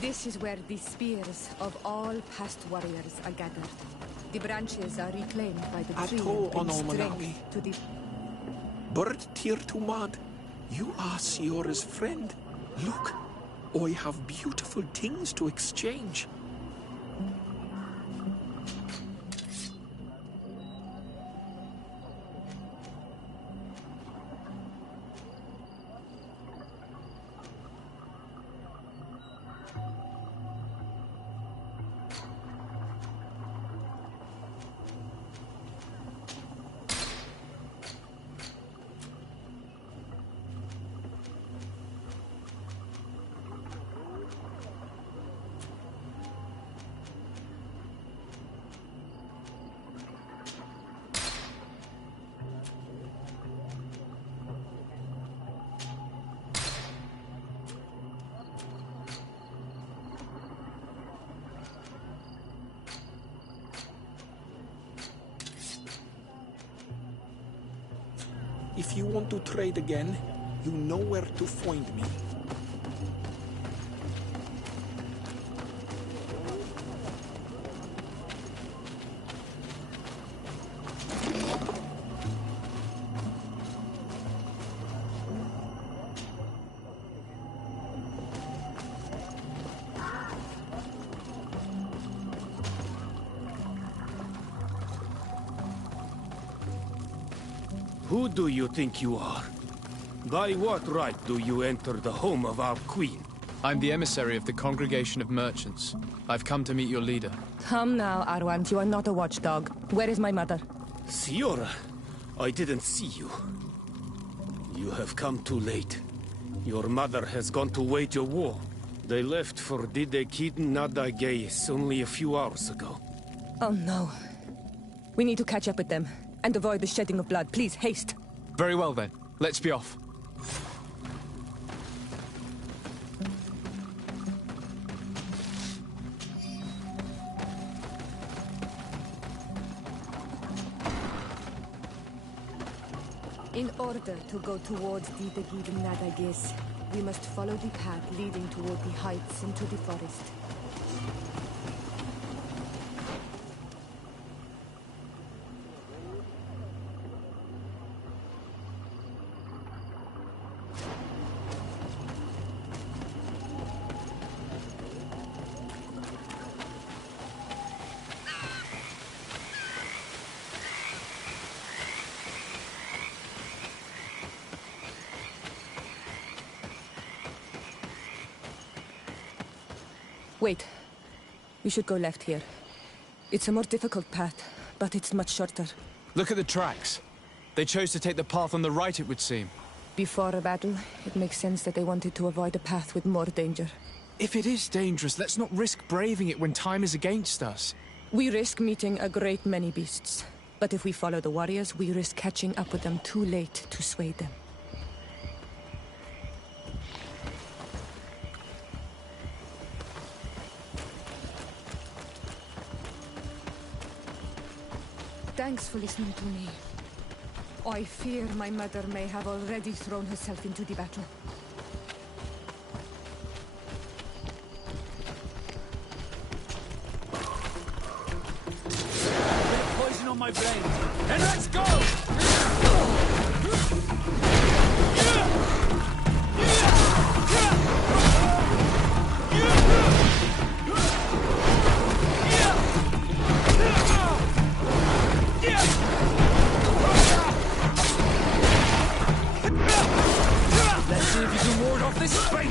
This is where the spears of all past warriors are gathered. The branches are reclaimed by the tree and strength to the... Bird tear to mud. You are Siora's friend. Look, I have beautiful things to exchange. If you want to trade again, you know where to find me. Who do you think you are? By what right do you enter the home of our queen? I'm the emissary of the Congregation of Merchants. I've come to meet your leader. Come now, Arwant, you are not a watchdog. Where is my mother? Siora, I didn't see you. You have come too late. Your mother has gone to wage a war. They left for Didekid Nadagais only a few hours ago. Oh no. We need to catch up with them. And avoid the shedding of blood. Please, haste. Very well then. Let's be off. In order to go towards the Nadagis, we must follow the path leading toward the heights into the forest. Wait. We should go left here. It's a more difficult path, but it's much shorter. Look at the tracks. They chose to take the path on the right, it would seem. Before a battle, it makes sense that they wanted to avoid a path with more danger. If it is dangerous, let's not risk braving it when time is against us. We risk meeting a great many beasts. But if we follow the warriors, we risk catching up with them too late to sway them. Thanks for listening to me. I fear my mother may have already thrown herself into the battle. Get poison on my blade, and let's go! Let's see if you can ward off this fate!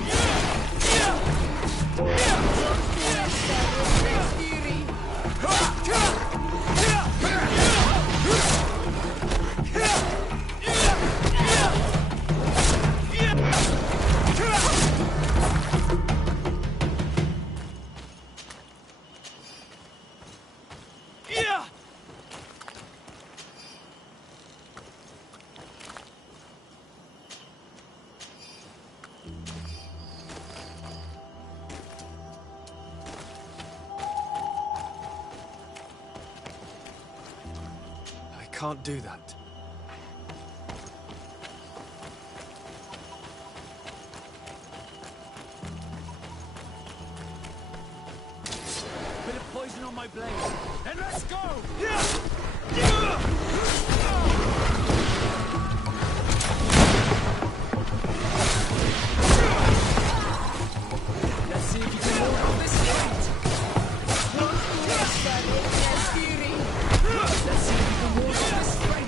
Can't do that. my blade, and let's go! Let's see if you can hold on this fight! Let's see if you can hold on this fight!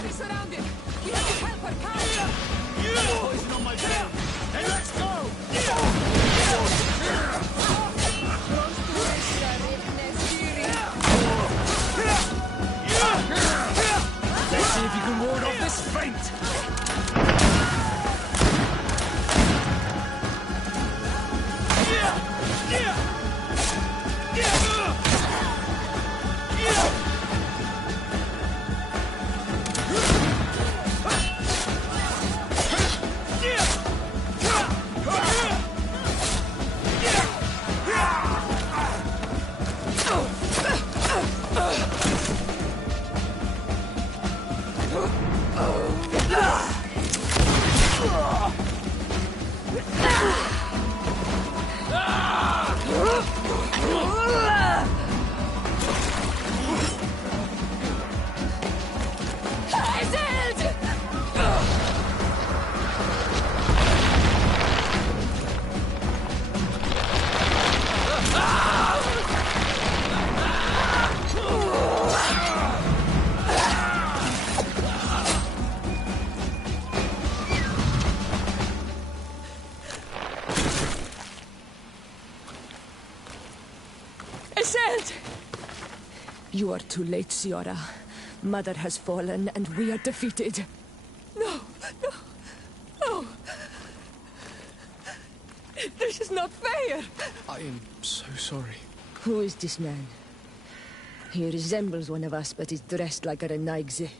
We're surrounded! We have to help her counter! Poison on my blade! And let's go! Let's see if you can ward off this feint! You are too late, Ciora. Mother has fallen, and we are defeated. No, no, no. This is not fair. I am so sorry. Who is this man? He resembles one of us, but is dressed like a Renaigze.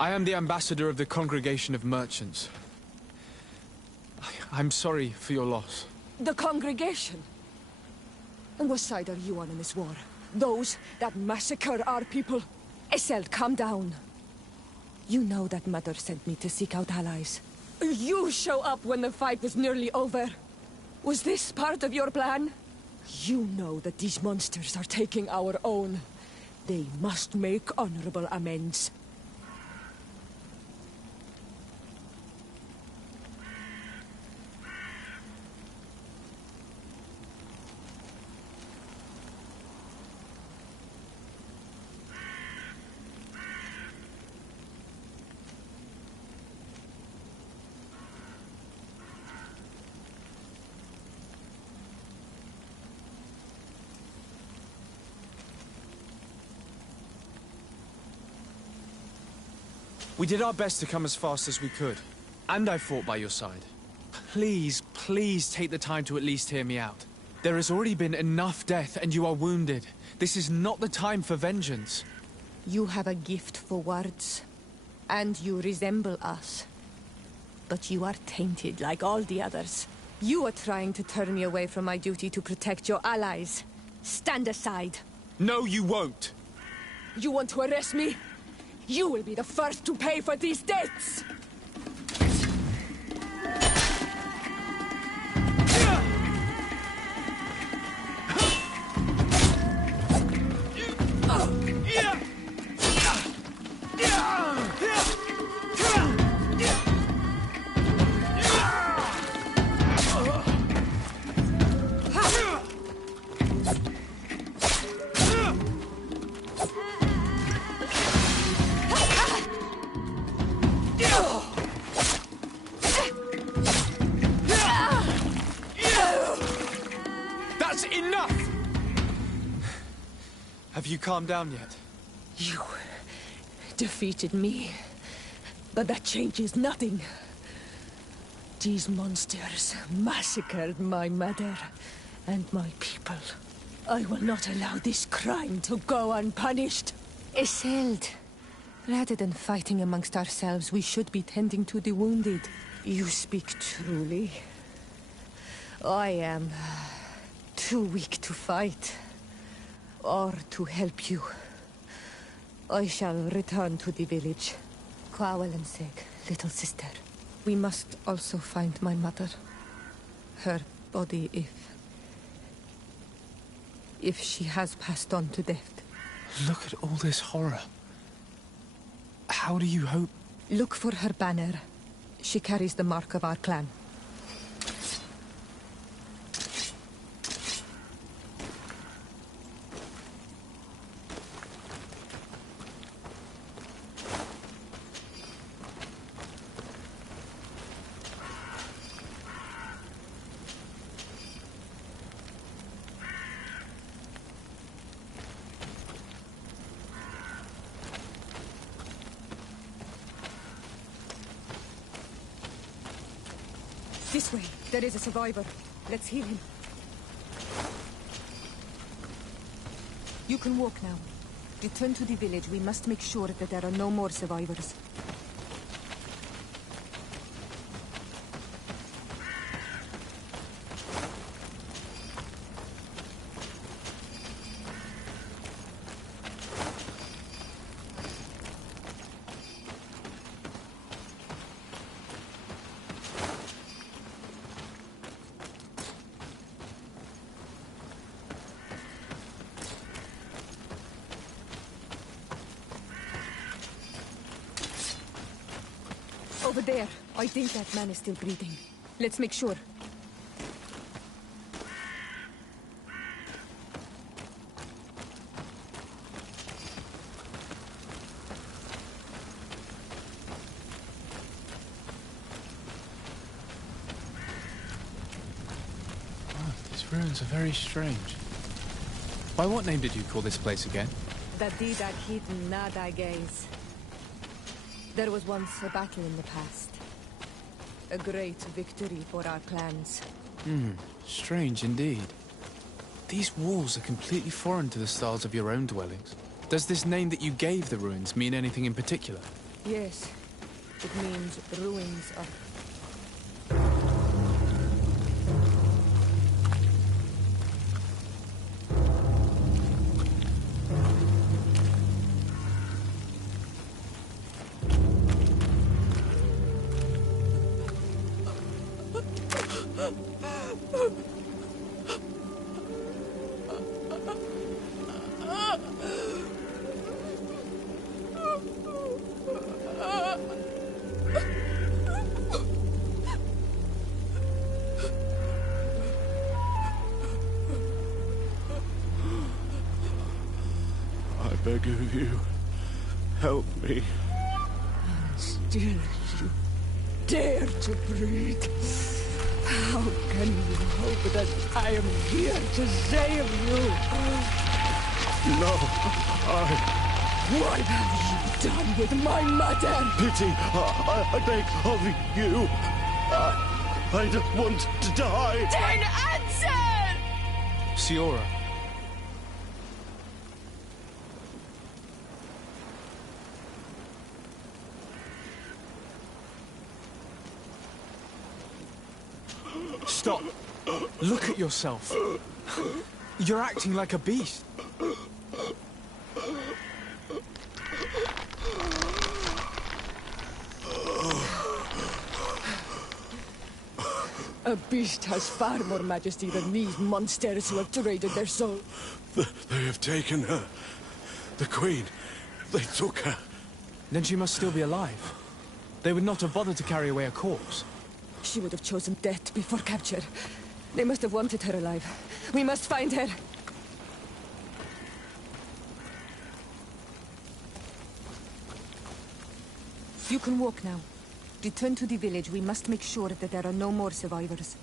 I am the ambassador of the Congregation of Merchants. I'm sorry for your loss. The congregation? And what side are you on in this war? Those that massacre our people? Iselt, calm down. You know that Mother sent me to seek out allies. You show up when the fight was nearly over. Was this part of your plan? You know that these monsters are taking our own. They must make honorable amends. We did our best to come as fast as we could. And I fought by your side. Please, please take the time to at least hear me out. There has already been enough death, and you are wounded. This is not the time for vengeance. You have a gift for words, and you resemble us. But you are tainted like all the others. You are trying to turn me away from my duty to protect your allies. Stand aside. No, you won't. You want to arrest me? You will be the first to pay for these debts! Have you calmed down yet? You defeated me, but that changes nothing. These monsters massacred my mother and my people. I will not allow this crime to go unpunished. Isolde, rather than fighting amongst ourselves, we should be tending to the wounded. You speak truly. I am too weak to fight. Or to help you. I shall return to the village. Kwawel and Seg, little sister. We must also find my mother. Her body, if she has passed on to death. Look at all this horror. How do you hope? Look for her banner. She carries the mark of our clan. This way. There is a survivor. Let's heal him. You can walk now. Return to the village. We must make sure that there are no more survivors. Over there. I think that man is still breathing. Let's make sure. Oh, these ruins are very strange. By what name did you call this place again? The Didak hidden Nada gaze. There was once a battle in the past. A great victory for our clans. Strange indeed. These walls are completely foreign to the styles of your own dwellings. Does this name that you gave the ruins mean anything in particular? Yes. It means ruins of... I beg of you, help me. Still you dare to breathe. How can you hope that I am here to save you? No, What have you done with my mother? Pity, I beg of you. I don't want to die. Then answer! Siora. Stop. Look at yourself. You're acting like a beast. A beast has far more majesty than these monsters who have traded their soul. They have taken her. The Queen. They took her. Then she must still be alive. They would not have bothered to carry away a corpse. She would have chosen death before capture. They must have wanted her alive. We must find her. You can walk now. Return to the village. We must make sure that there are no more survivors.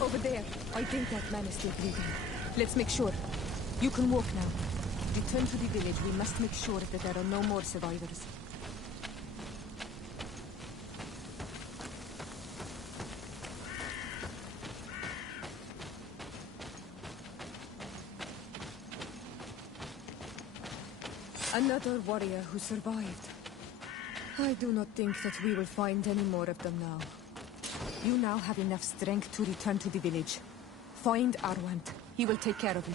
Over there. I think that man is still breathing. Let's make sure. You can walk now. Return to the village. We must make sure that there are no more survivors. Another warrior who survived. I do not think that we will find any more of them now. You now have enough strength to return to the village. Find Arwant. He will take care of you.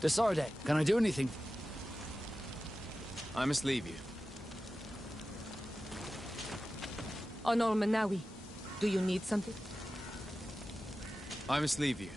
Desarde, can I do anything? I must leave you. Honor Manawi, do you need something? I must leave you.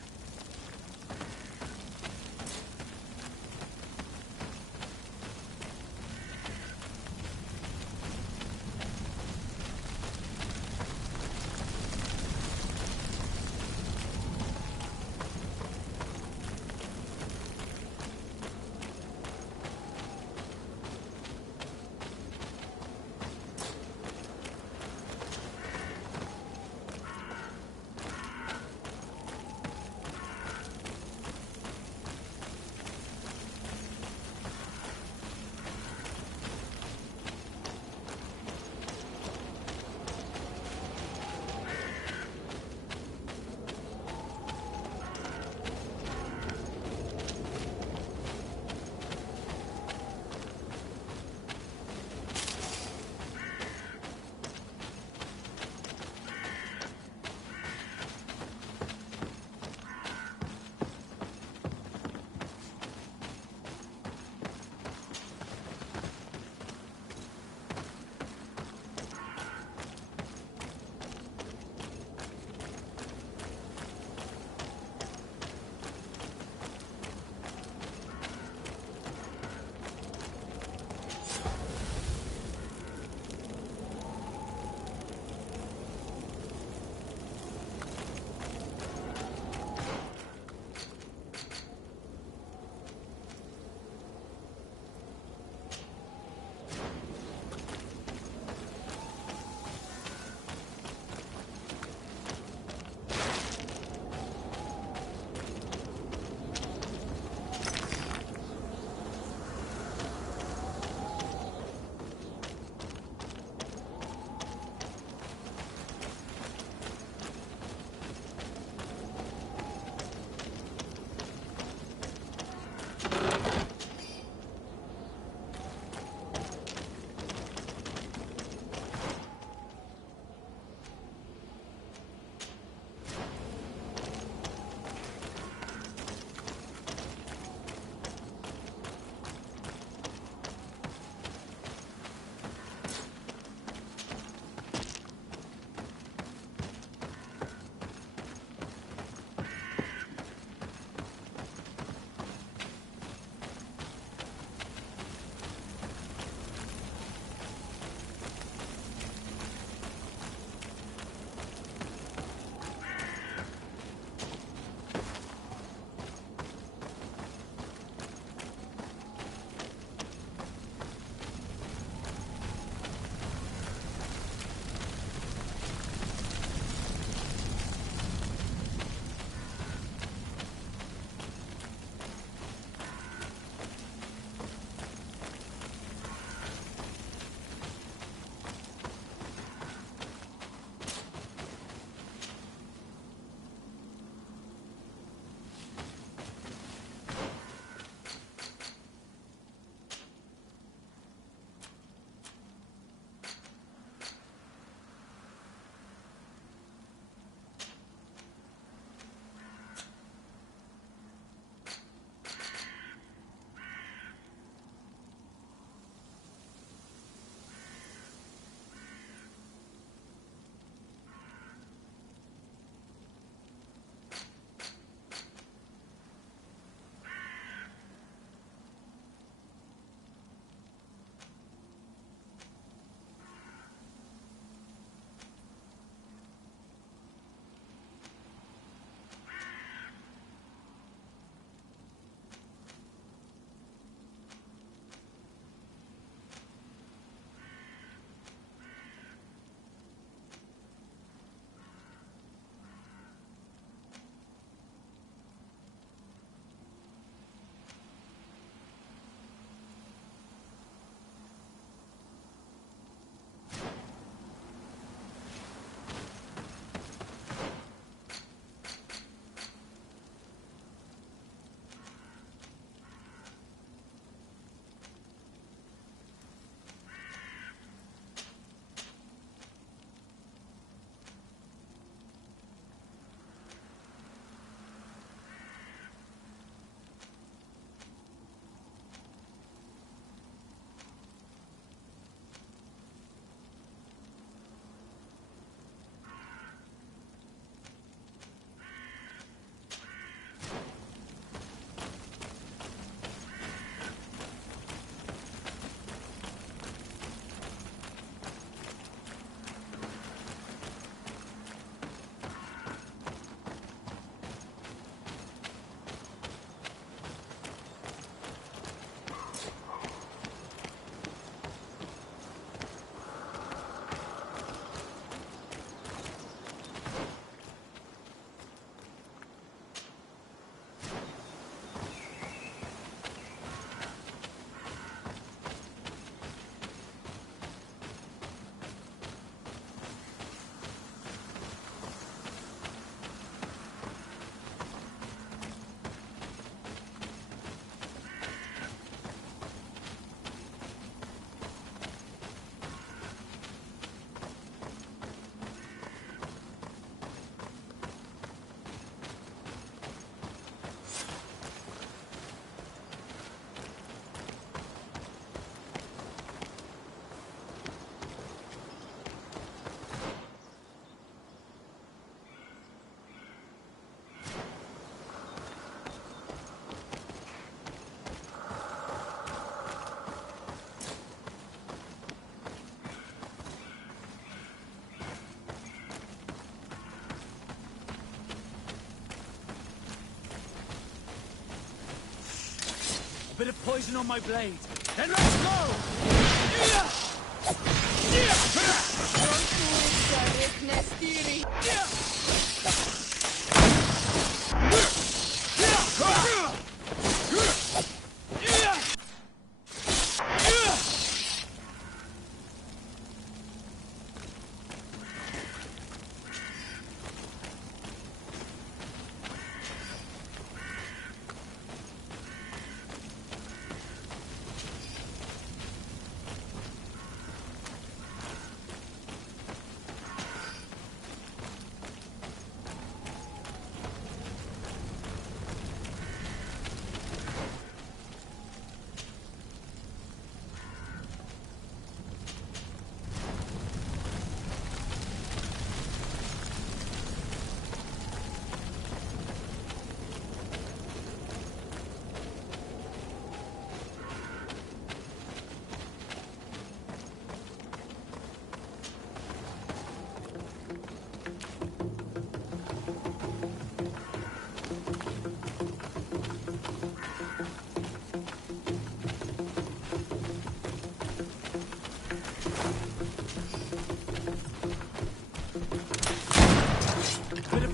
Bit of poison on my blade. Then let's go!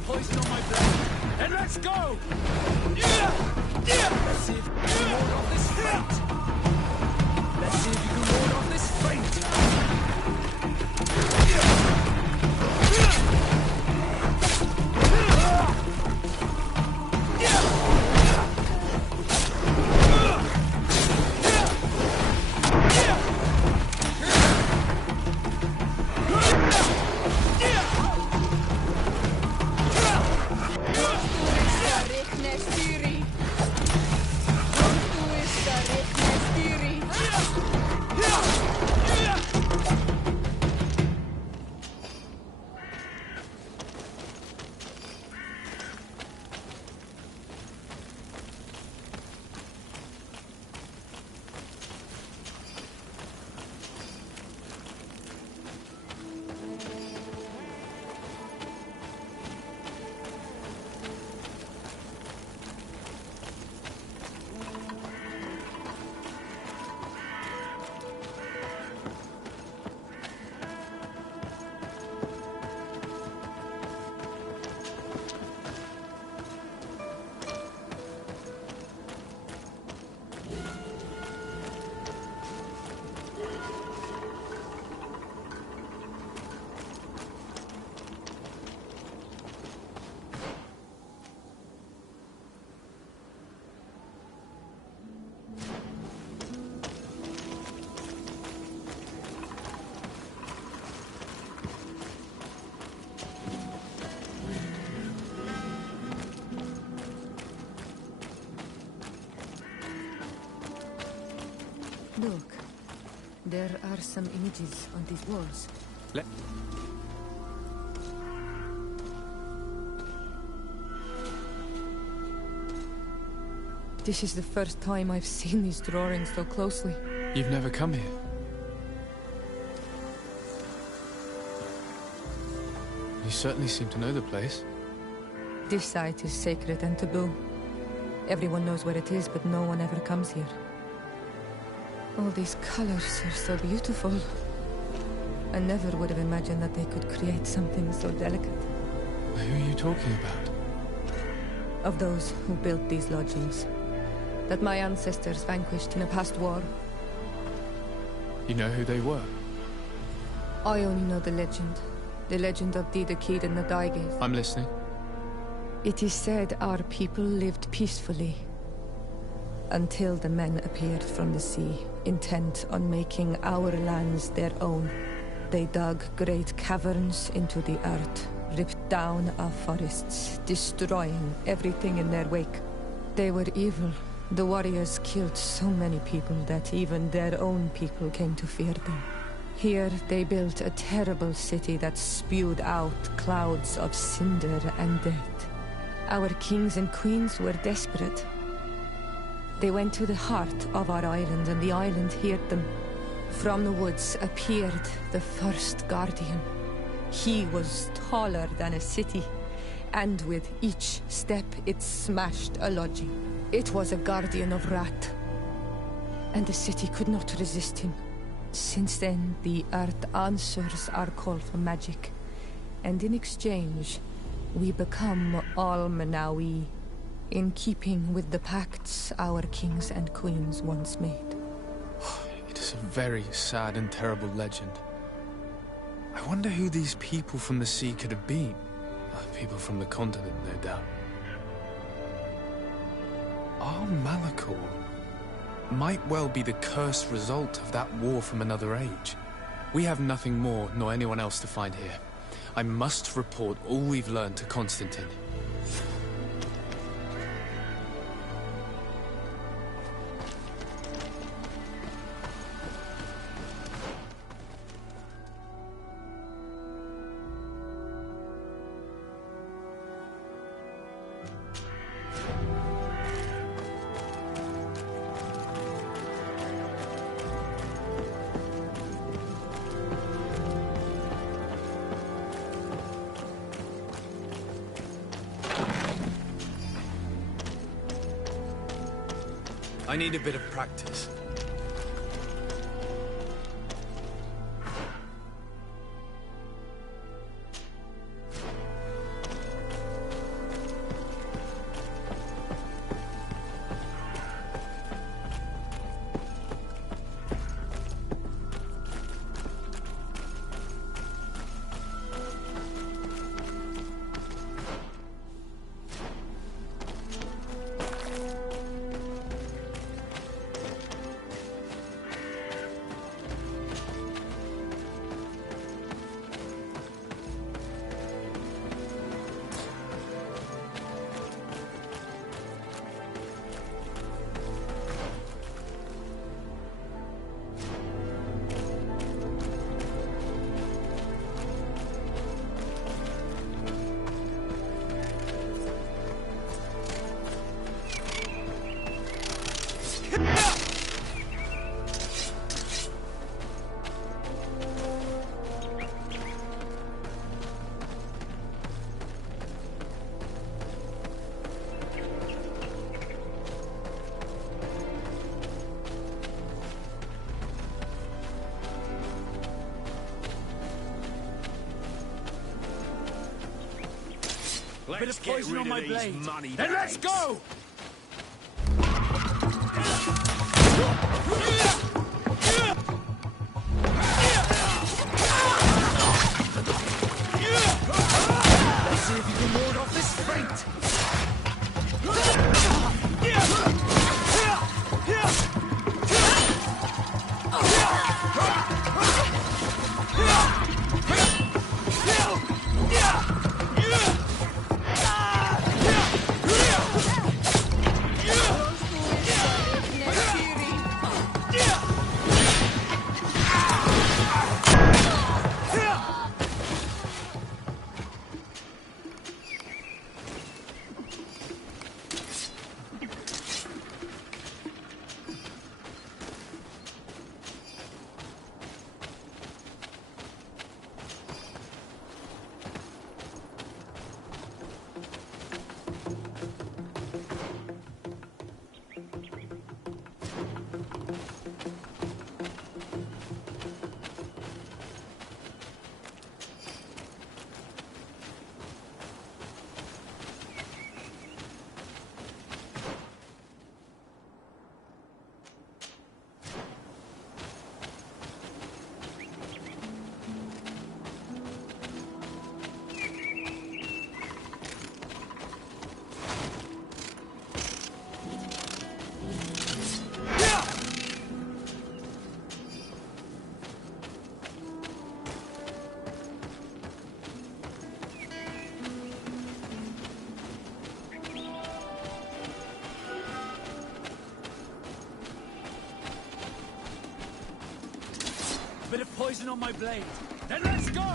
Poison on my blade. And let's go! Let's see if you can ward off this feint. Let's see if you can ward off this feint. Look, there are some images on these walls. This is the first time I've seen these drawings so closely. You've never come here? You certainly seem to know the place. This site is sacred and taboo. Everyone knows where it is, but no one ever comes here. All these colors are so beautiful. I never would have imagined that they could create something so delicate. Who are you talking about? Of those who built these lodgings, that my ancestors vanquished in a past war. You know who they were? I only know the legend of DFC and the Daiges. I'm listening. It is said our people lived peacefully until the men appeared from the sea, intent on making our lands their own. They dug great caverns into the earth, ripped down our forests, destroying everything in their wake. They were evil. The warriors killed so many people that even their own people came to fear them. Here they built a terrible city that spewed out clouds of cinder and dirt. Our kings and queens were desperate. They went to the heart of our island, and the island heard them. From the woods appeared the first guardian. He was taller than a city, and with each step it smashed a lodging. It was a guardian of Rat. and the city could not resist him. Since then, the earth answers our call for magic, and in exchange, we become all Manawi, in keeping with the pacts our kings and queens once made. It is a very sad and terrible legend. I wonder who these people from the sea could have been. People from the continent, no doubt. Our Malachor might well be the cursed result of that war from another age. We have nothing more nor anyone else to find here. I must report all we've learned to Constantine. I need a bit of practice. Bit of poison on my blade. Then let's go! Let's see if you can ward off this fate! Bit of poison on my blade. Then let's go!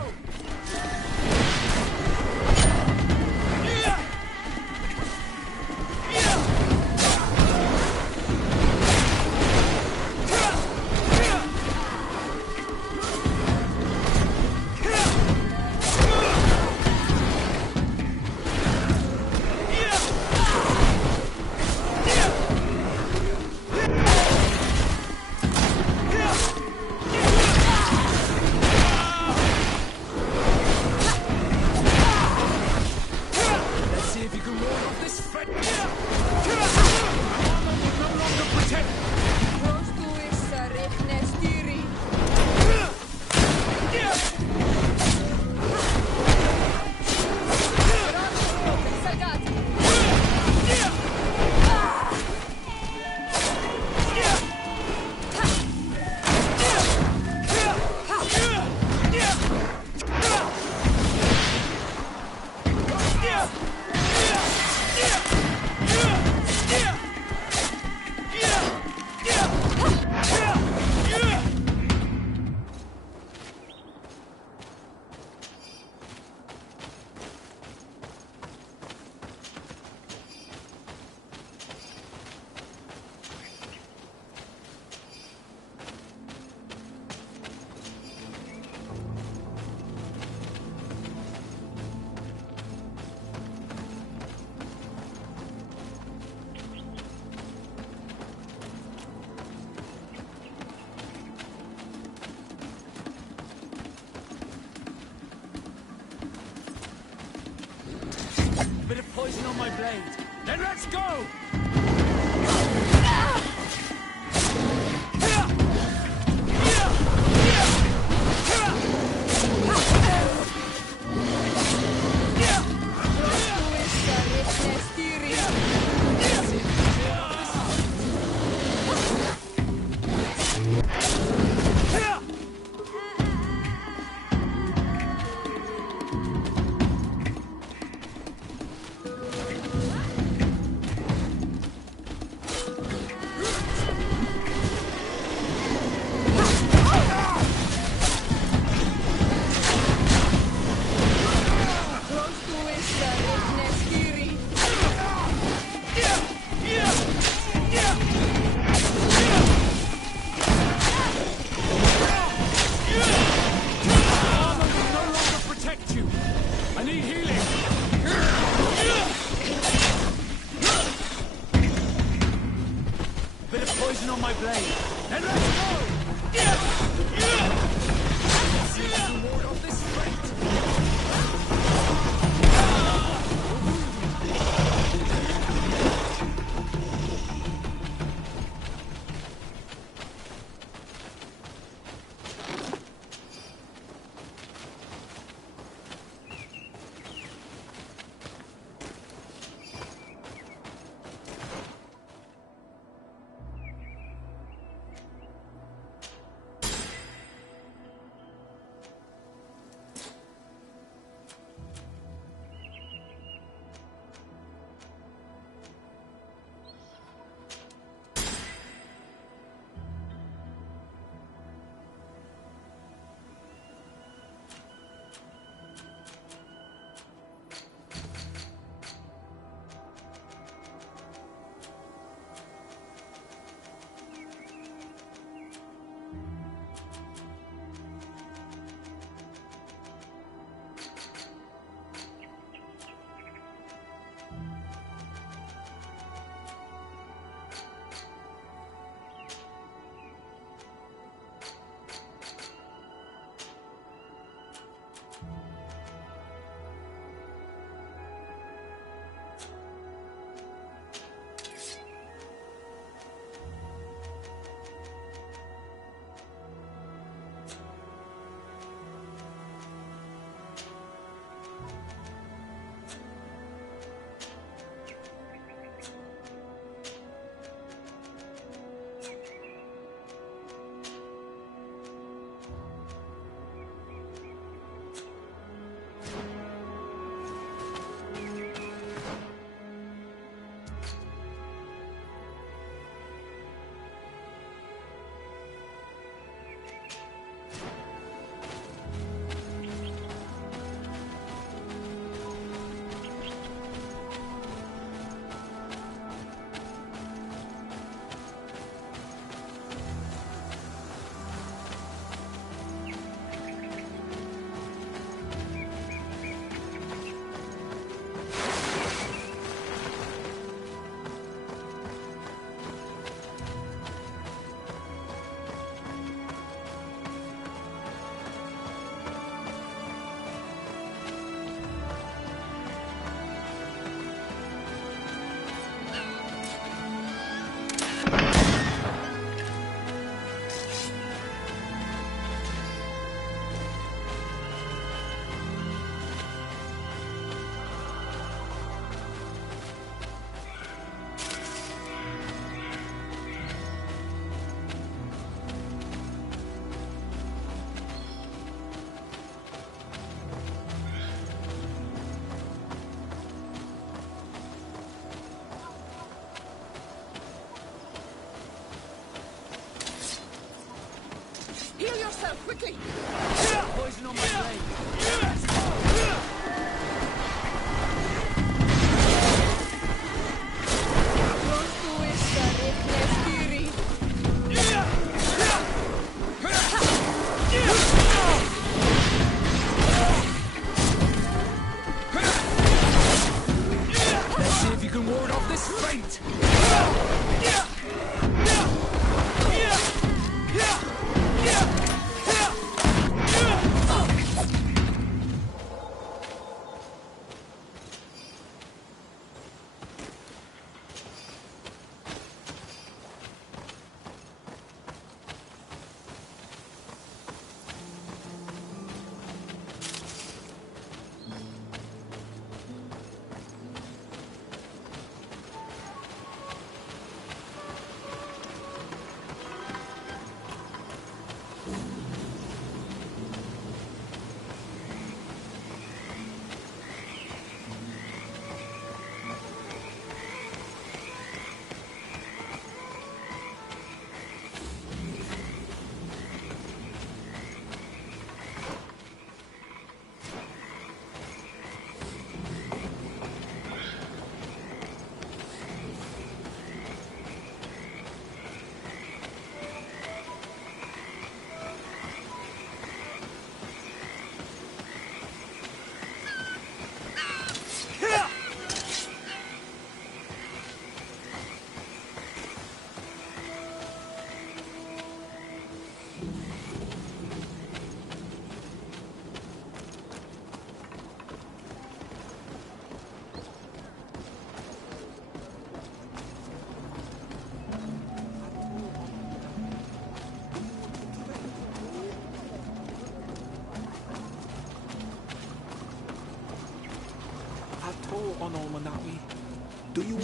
Bit of poison on my blade. Then let's go! Heal yourself, quickly! Poison on my blade. Let's see if you can ward off this feint! all on Almanawi. Do you...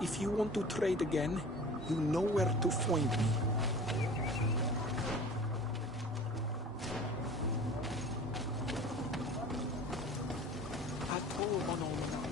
If you want to trade again, you know where to find me. At all on Almanawi.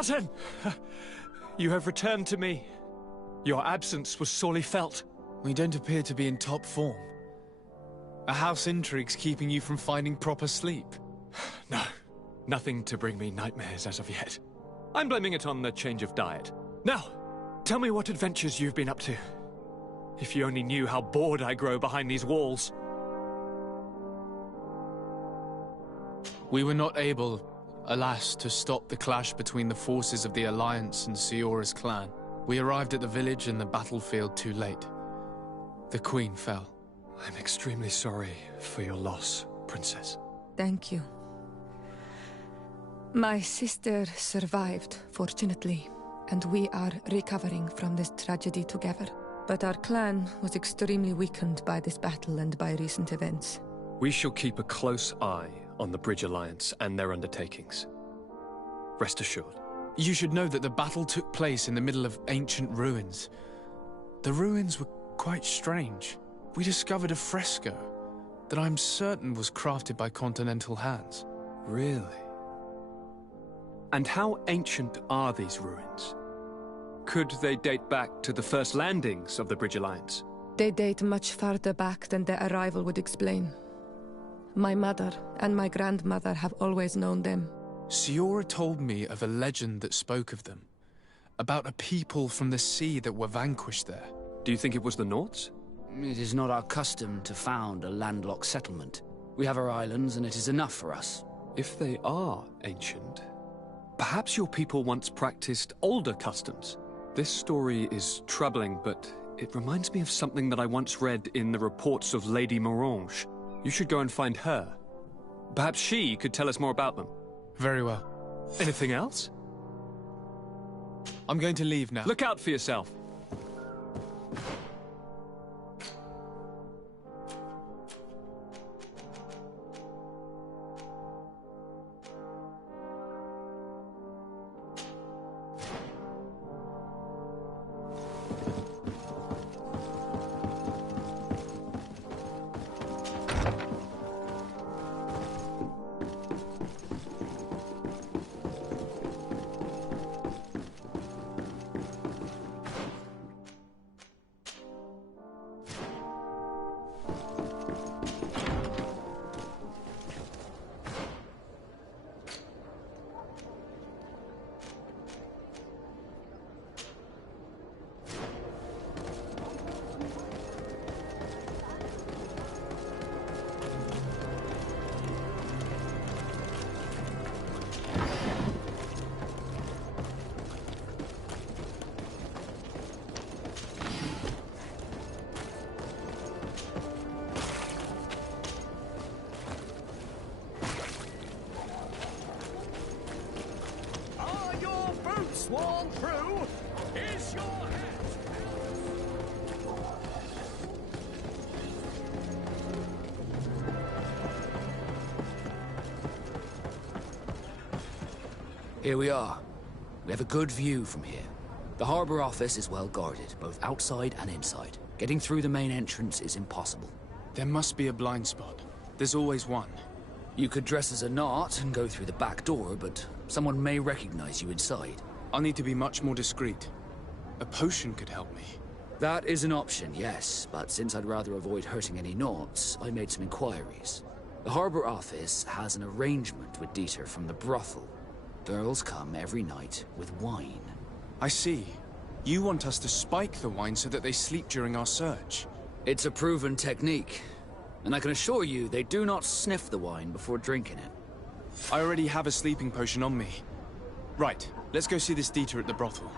Cousin! You have returned to me. Your absence was sorely felt. We don't appear to be in top form. Are house intrigues keeping you from finding proper sleep? No, nothing to bring me nightmares as of yet. I'm blaming it on the change of diet. Now, tell me what adventures you've been up to. If you only knew how bored I grow behind these walls. We were not able, alas, to stop the clash between the forces of the Alliance and Siora's clan. We arrived at the village and the battlefield too late. The Queen fell. I'm extremely sorry for your loss, Princess. Thank you. My sister survived, fortunately, and we are recovering from this tragedy together. But our clan was extremely weakened by this battle and by recent events. We shall keep a close eye on the Bridge Alliance and their undertakings. Rest assured. You should know that the battle took place in the middle of ancient ruins. The ruins were quite strange. We discovered a fresco that I'm certain was crafted by continental hands. Really? And how ancient are these ruins? Could they date back to the first landings of the Bridge Alliance? They date much farther back than their arrival would explain. My mother and my grandmother have always known them. Siora told me of a legend that spoke of them, about a people from the sea that were vanquished there. Do you think it was the Nords? It is not our custom to found a landlocked settlement. We have our islands, and it is enough for us. If they are ancient, perhaps your people once practiced older customs. This story is troubling, but it reminds me of something that I once read in the reports of Lady Morange. You should go and find her. Perhaps she could tell us more about them. Very well. Anything else? I'm going to leave now. Look out for yourself. Sworn through is your hat. Here we are. We have a good view from here. The harbor office is well guarded, both outside and inside. Getting through the main entrance is impossible. There must be a blind spot. There's always one. You could dress as a knot and go through the back door, but someone may recognize you inside. I'll need to be much more discreet. A potion could help me. That is an option, yes, but since I'd rather avoid hurting any knots, I made some inquiries. The harbor office has an arrangement with Dieter from the brothel. Girls come every night with wine. I see. You want us to spike the wine so that they sleep during our search. It's a proven technique, and I can assure you they do not sniff the wine before drinking it. I already have a sleeping potion on me. Right, let's go see this Dieter at the brothel.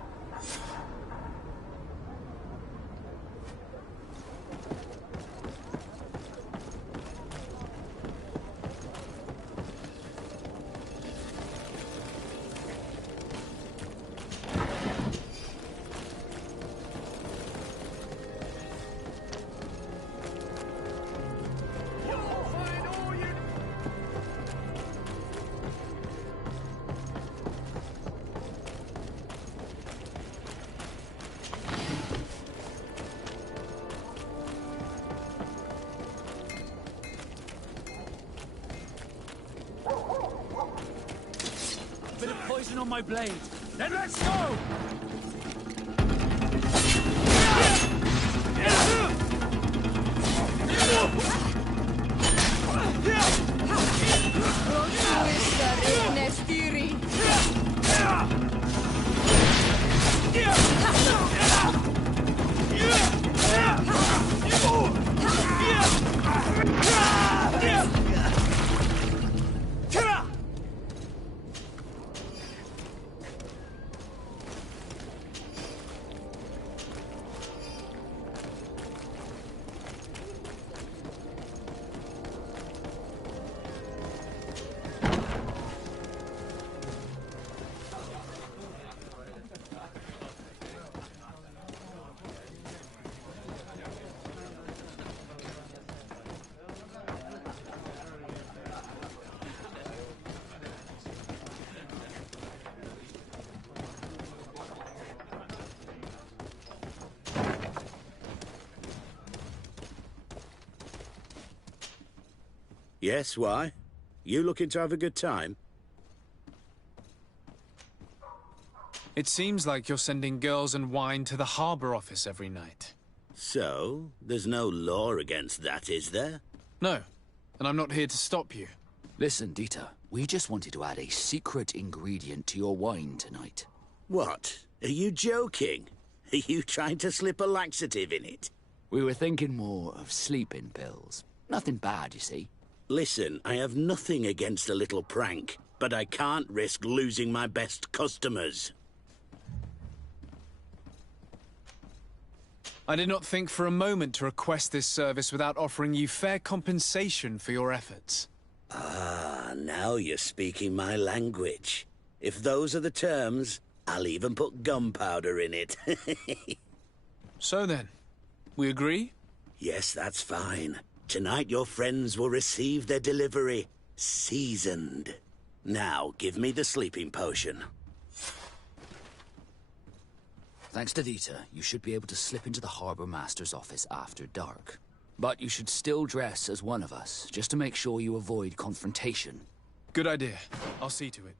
Bit of poison on my blade. Then let's go! Yes, why? You looking to have a good time? It seems like you're sending girls and wine to the harbour office every night. So, there's no law against that, is there? No, and I'm not here to stop you. Listen, Dieter, we just wanted to add a secret ingredient to your wine tonight. What? Are you joking? Are you trying to slip a laxative in it? We were thinking more of sleeping pills. Nothing bad, you see. Listen, I have nothing against a little prank, but I can't risk losing my best customers. I did not think for a moment to request this service without offering you fair compensation for your efforts. Ah, now you're speaking my language. If those are the terms, I'll even put gunpowder in it. So then, we agree? Yes, that's fine. Tonight your friends will receive their delivery, seasoned. Now, give me the sleeping potion. Thanks to Dieter, you should be able to slip into the Harbour Master's office after dark. But you should still dress as one of us, just to make sure you avoid confrontation. Good idea. I'll see to it.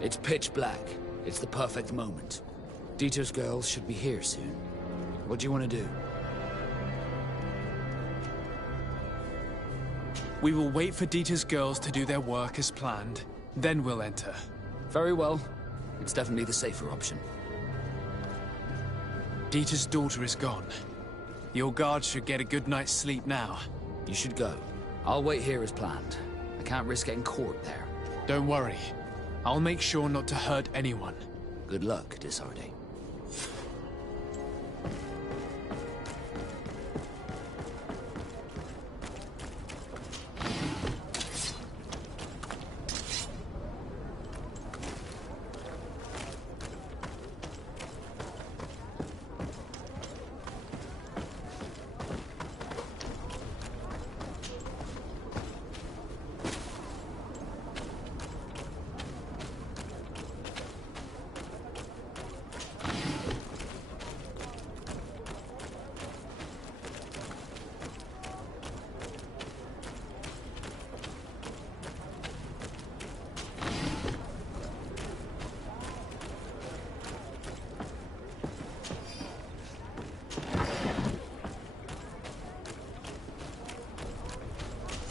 It's pitch black. It's the perfect moment. Dieter's girls should be here soon. What do you want to do? We will wait for Dieter's girls to do their work as planned. Then we'll enter. Very well. It's definitely the safer option. Dieter's daughter is gone. Your guards should get a good night's sleep now. You should go. I'll wait here as planned. I can't risk getting caught there. Don't worry. I'll make sure not to hurt anyone. Good luck, Desarde.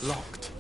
Locked.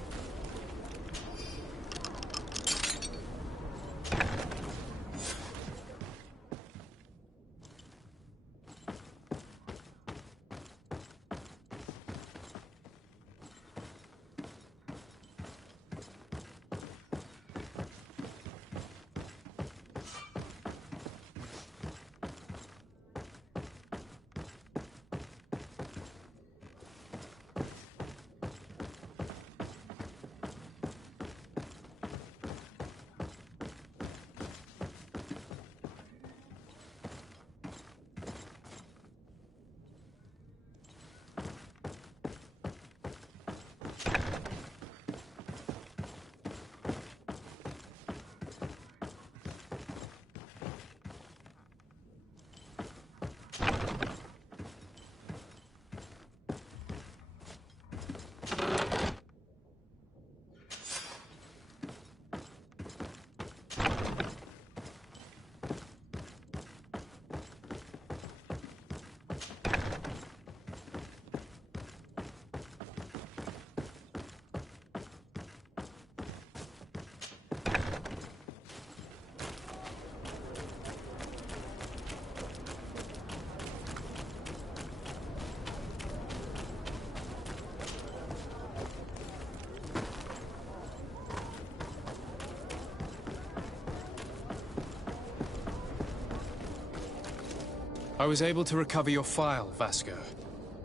was able to recover your file, Vasco.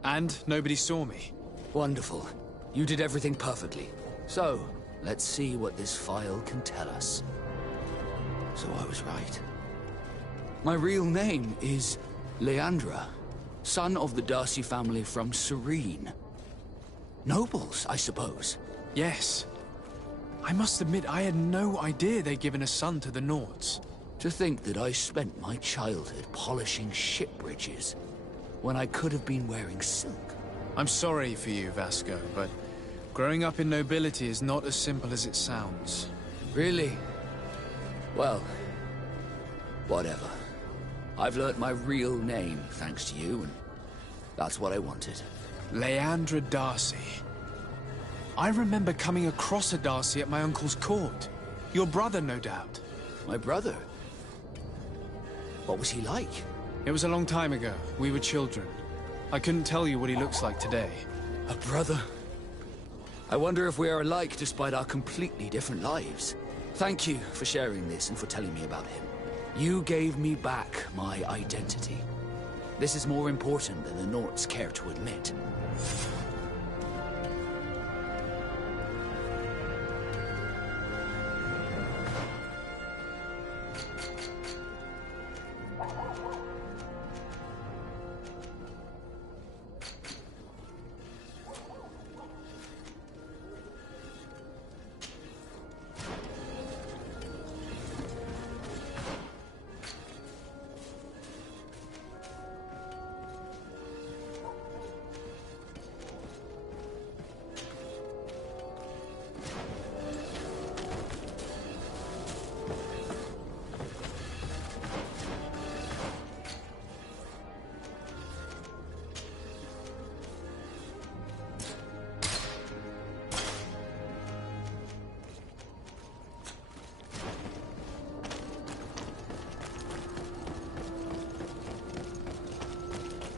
And nobody saw me. Wonderful. You did everything perfectly. So, let's see what this file can tell us. So I was right. My real name is Leandra, son of the Darcy family from Serene. Nobles, I suppose. Yes. I must admit, I had no idea they'd given a son to the Nords. To think that I spent my childhood polishing ship bridges, when I could have been wearing silk. I'm sorry for you, Vasco, but growing up in nobility is not as simple as it sounds. Really? Well, whatever. I've learnt my real name, thanks to you, and that's what I wanted. Leandra Darcy. I remember coming across a Darcy at my uncle's court. Your brother, no doubt. My brother? What was he like? It was a long time ago. We were children. I couldn't tell you what he looks like today. A brother? I wonder if we are alike despite our completely different lives. Thank you for sharing this and for telling me about him. You gave me back my identity. This is more important than the Nords care to admit.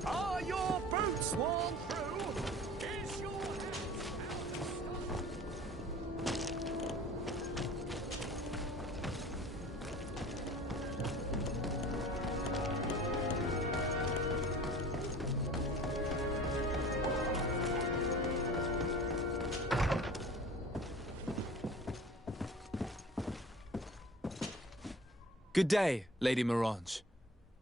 Are your boots worn through? Is your Good day, Lady Morange.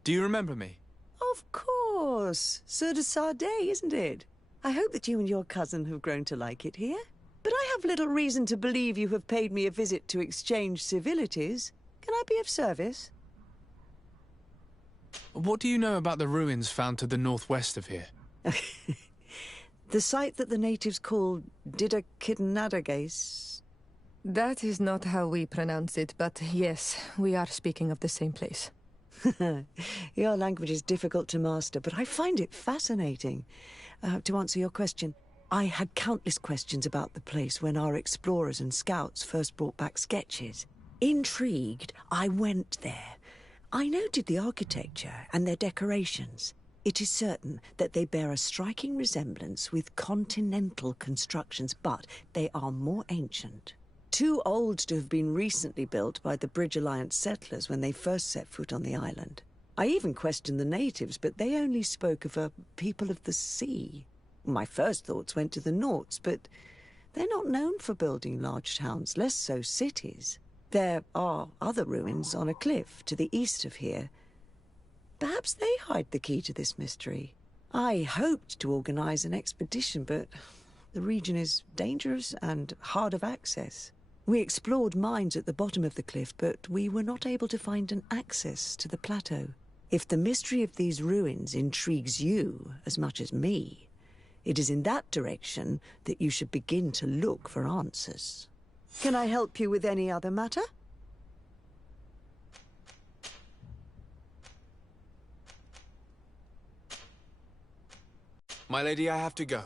Do you remember me? Of course. Sur de Sade, isn't it? I hope that you and your cousin have grown to like it here. But I have little reason to believe you have paid me a visit to exchange civilities. Can I be of service? What do you know about the ruins found to the northwest of here? The site that the natives call Didakidnadagais. That is not how we pronounce it, but yes, we are speaking of the same place. Your language is difficult to master, but I find it fascinating. To answer your question, I had countless questions about the place when our explorers and scouts first brought back sketches. Intrigued, I went there. I noted the architecture and their decorations. It is certain that they bear a striking resemblance with continental constructions, but they are more ancient. Too old to have been recently built by the Bridge Alliance settlers when they first set foot on the island. I even questioned the natives, but they only spoke of a people of the sea. My first thoughts went to the Norts, but they're not known for building large towns, less so cities. There are other ruins on a cliff to the east of here. Perhaps they hide the key to this mystery. I hoped to organize an expedition, but the region is dangerous and hard of access. We explored mines at the bottom of the cliff, but we were not able to find an access to the plateau. If the mystery of these ruins intrigues you as much as me, it is in that direction that you should begin to look for answers. Can I help you with any other matter? My lady, I have to go.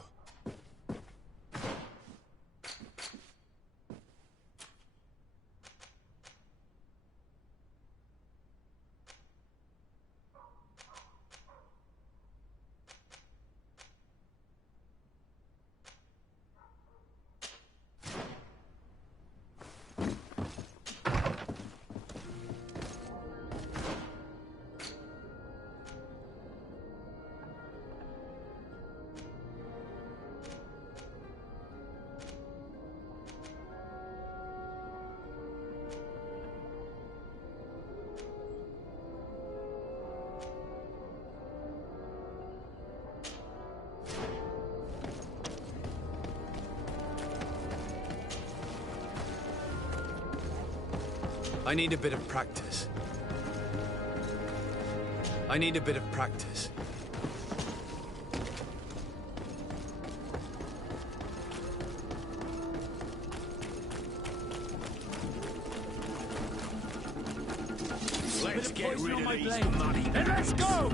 I need a bit of practice. I need a bit of practice. Let's get rid of these money. And let's go!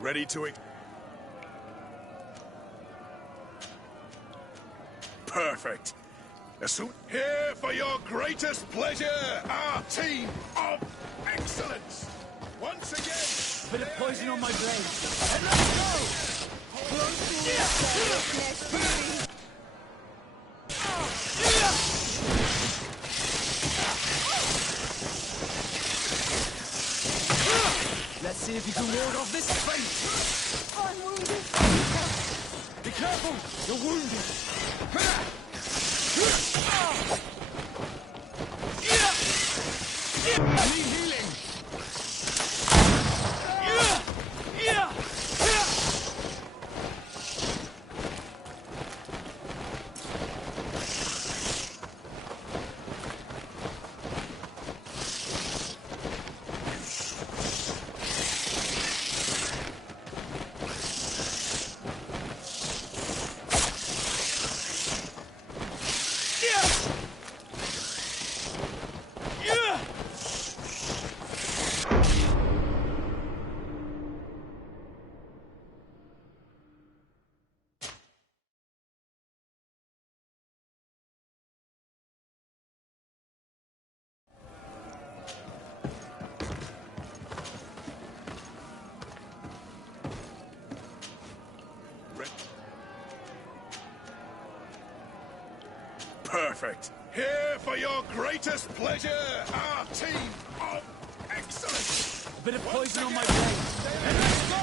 Ready to it. Perfect. As soon here for your greatest pleasure, our team of excellence. Once again, Bit of poison on my blade. And let's go! Let's see if you can ward off this fate. I'm wounded. Be careful, you're wounded. I need healing. Perfect. Here for your greatest pleasure, our team of excellence. A bit of poison on my blade. And let's go!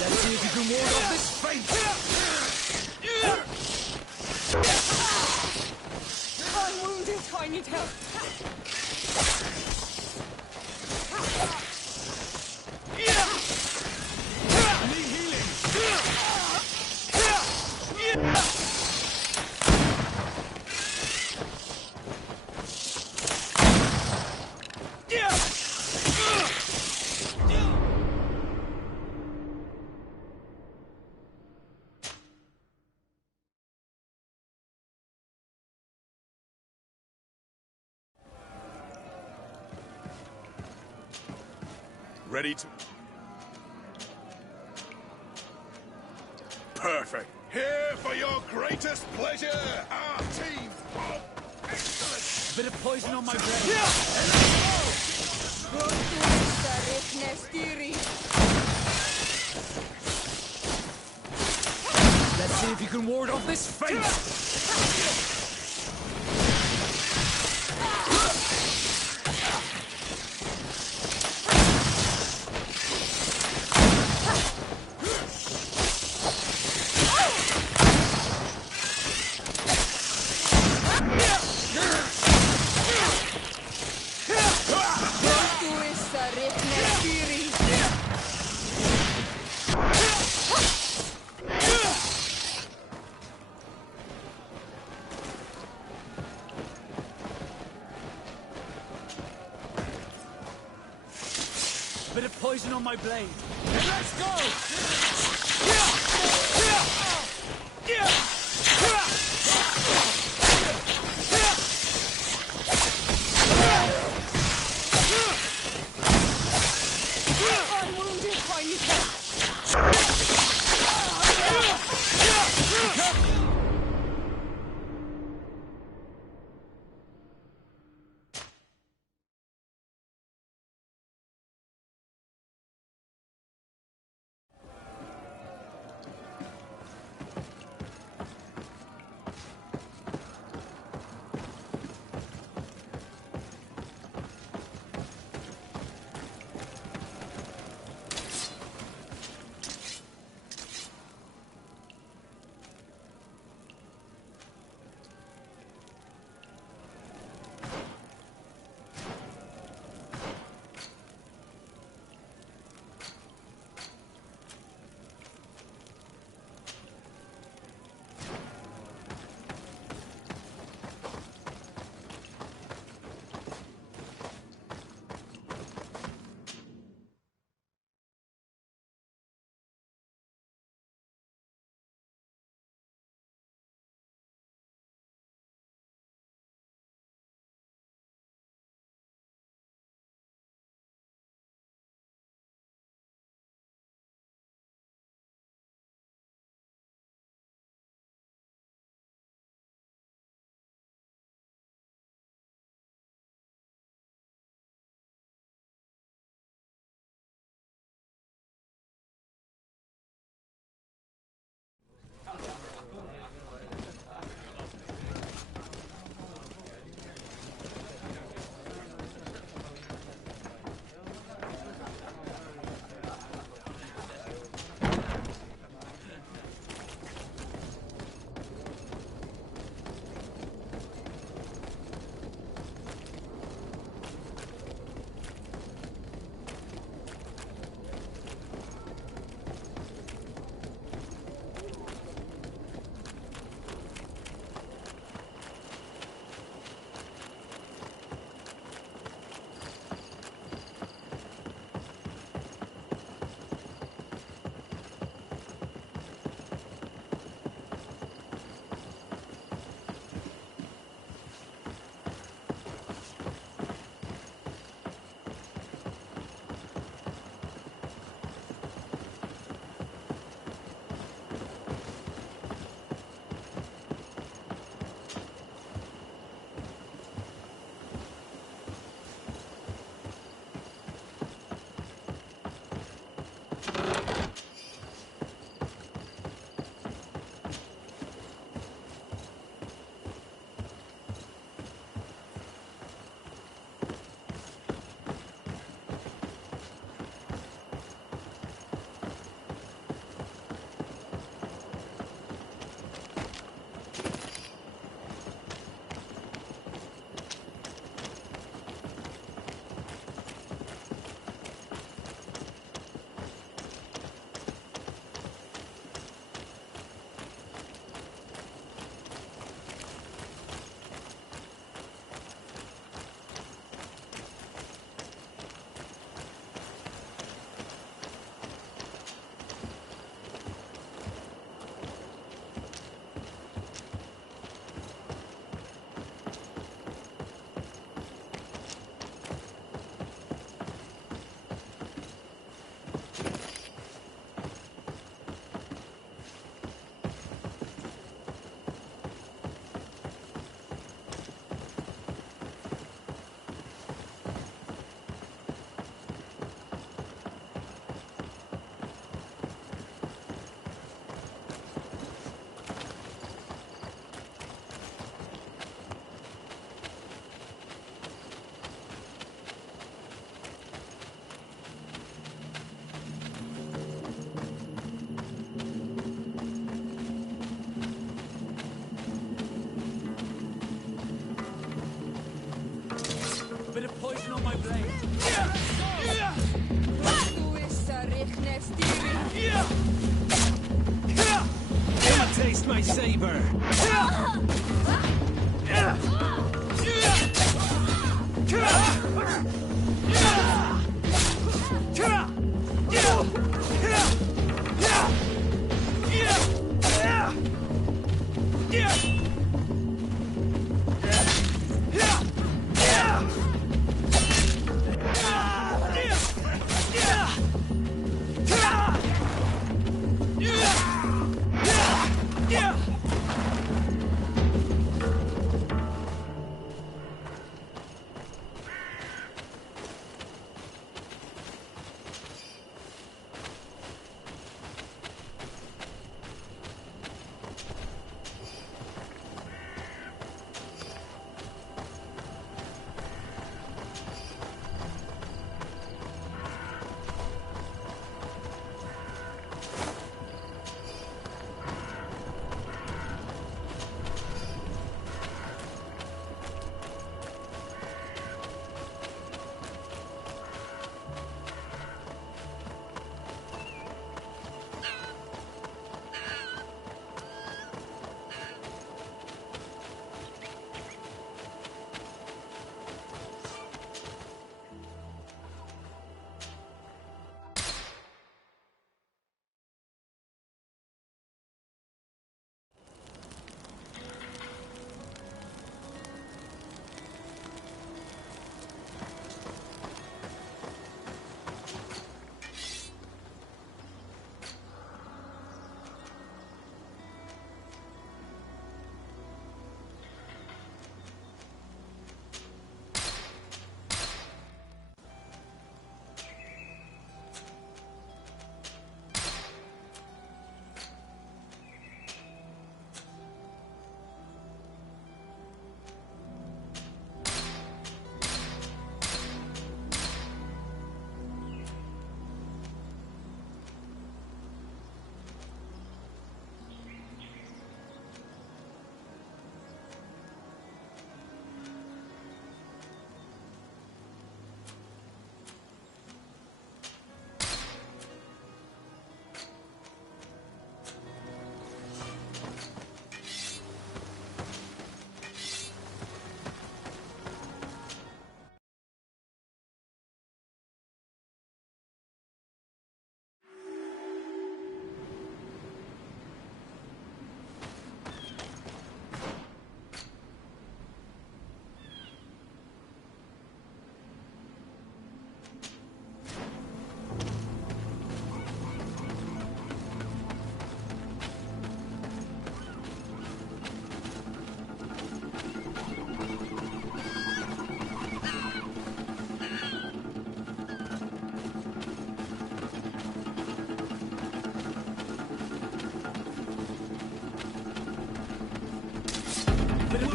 Let's see if you can ward off this fate. I'm wounded. I need help. I need healing. Ready to... Perfect. Here for your greatest pleasure, our team of excellence. A bit of poison on my blade. And let's go! Let's see if you can ward off this fence! Bit of poison on my blade. And let's go! Unwounded, Heineken! Bit of poison on my blade. Come taste my saber.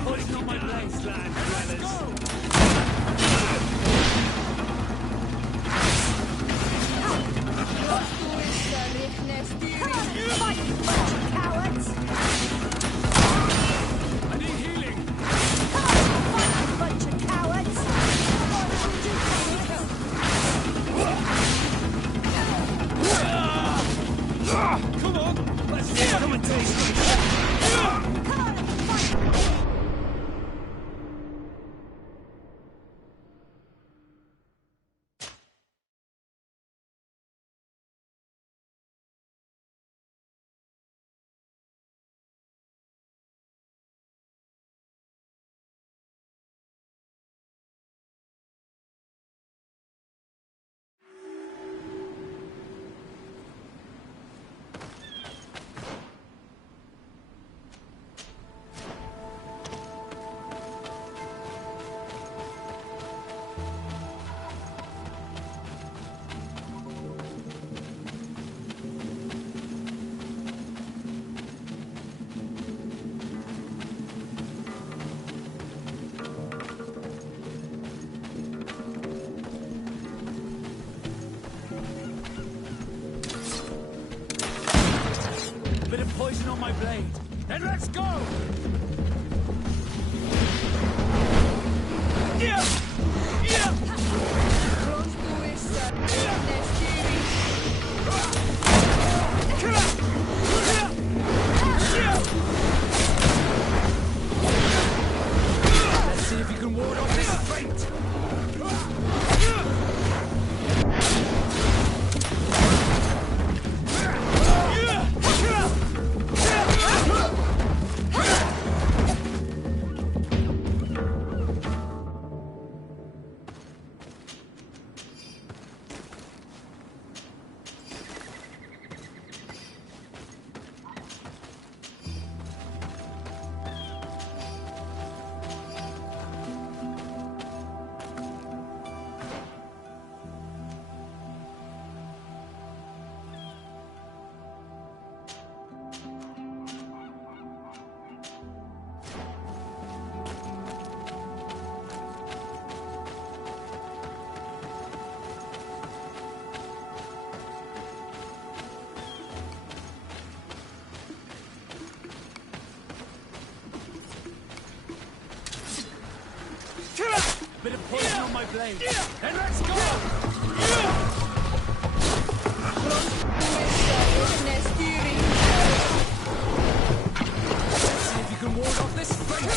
Poison on my blade, slag dwellers. I need healing. Bunch of cowards. Come on, let's come and taste me. Bit of poison on my blade. Then let's go! Yeah! Yeah! Bit of poison on my blade. Then let's go! Let's see if you can ward off this fate.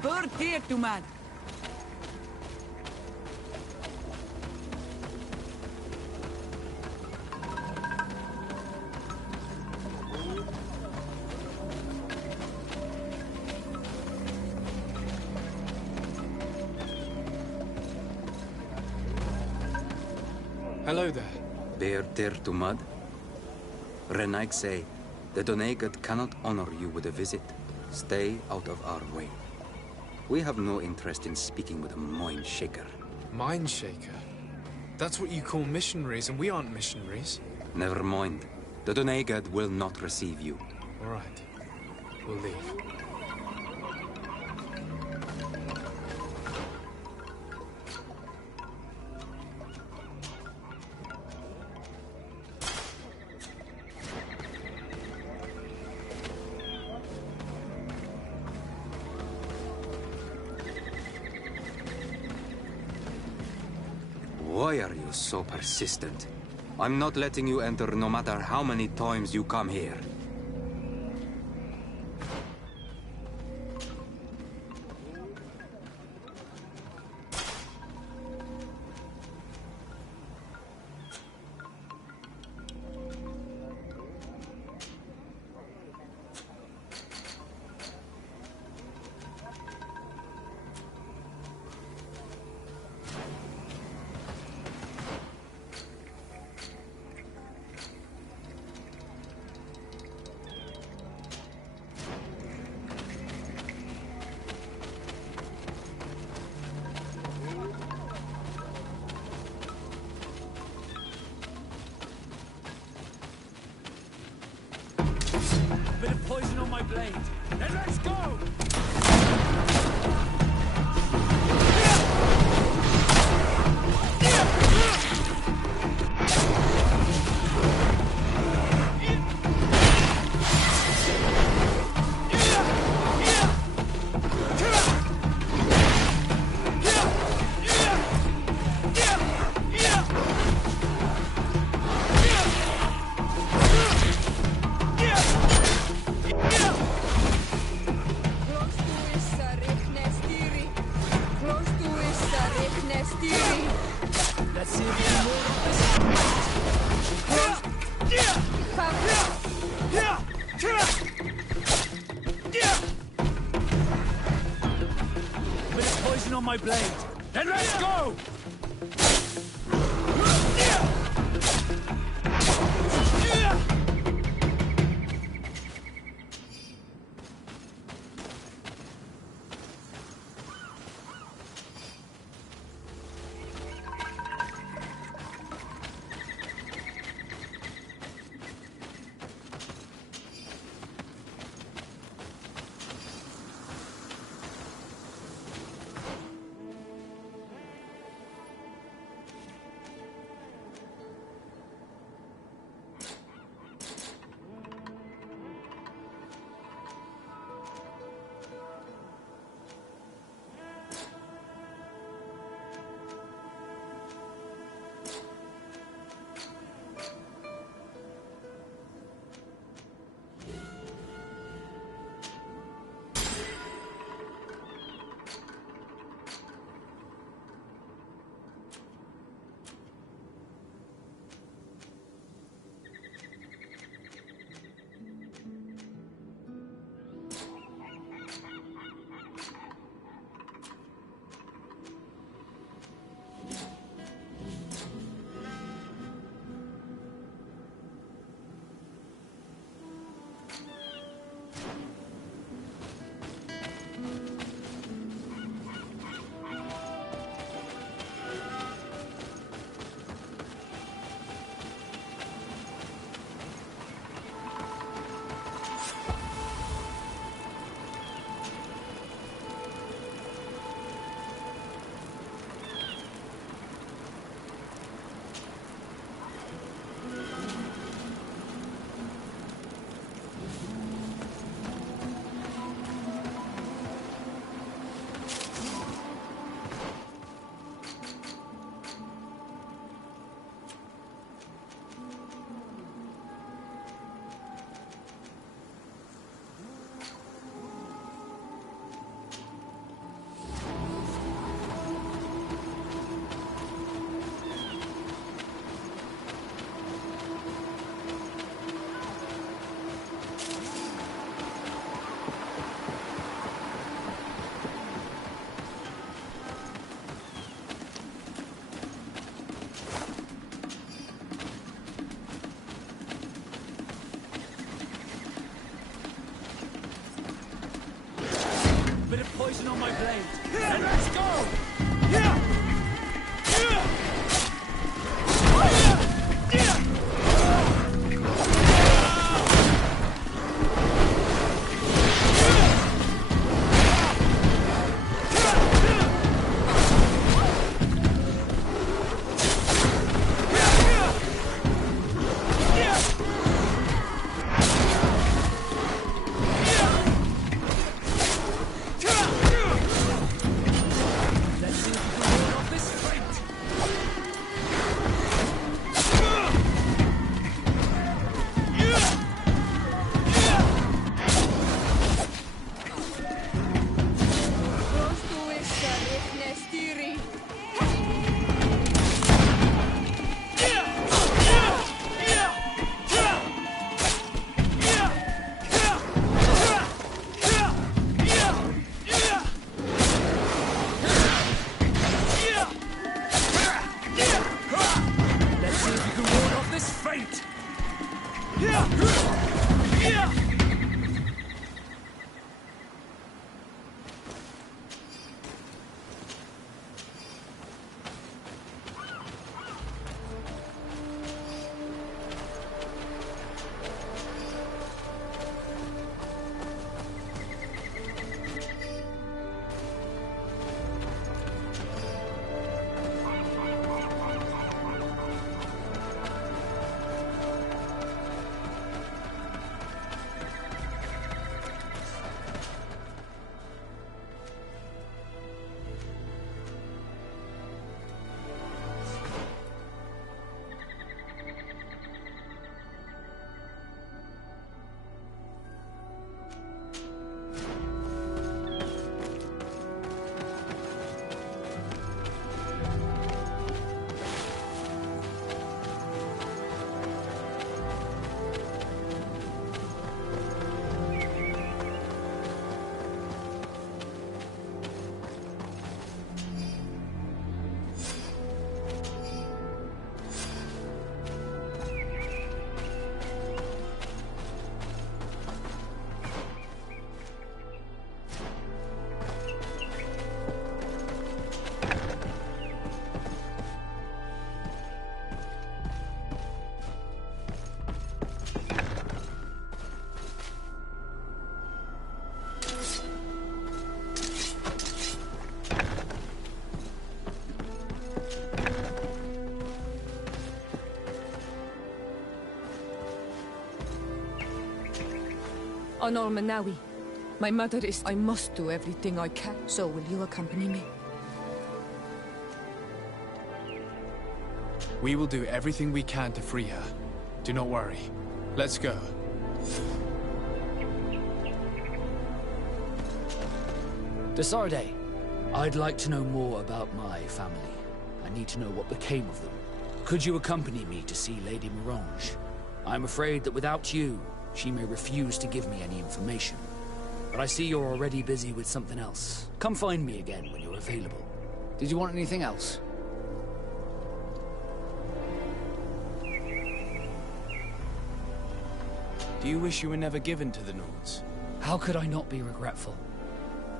Bird here to man. Hello there. Bear tear to mud? Renaig say, the Donegat cannot honor you with a visit. Stay out of our way. We have no interest in speaking with a mind shaker. Mind shaker? That's what you call missionaries, and we aren't missionaries. Never mind. The Donegat will not receive you. All right. We'll leave. Why are you so persistent? I'm not letting you enter no matter how many times you come here. Bit of poison on my blade. Then let's go! on my blade. Then let's go! Poison on my blade. Then let's go! Let's see if we can On Manawi. My mother is... I must do everything I can. So will you accompany me? We will do everything we can to free her. Do not worry. Let's go. Desarde, I'd like to know more about my family. I need to know what became of them. Could you accompany me to see Lady Mirange? I'm afraid that without you, she may refuse to give me any information. But I see you're already busy with something else. Come find me again when you're available. Did you want anything else? Do you wish you were never given to the Nords? How could I not be regretful?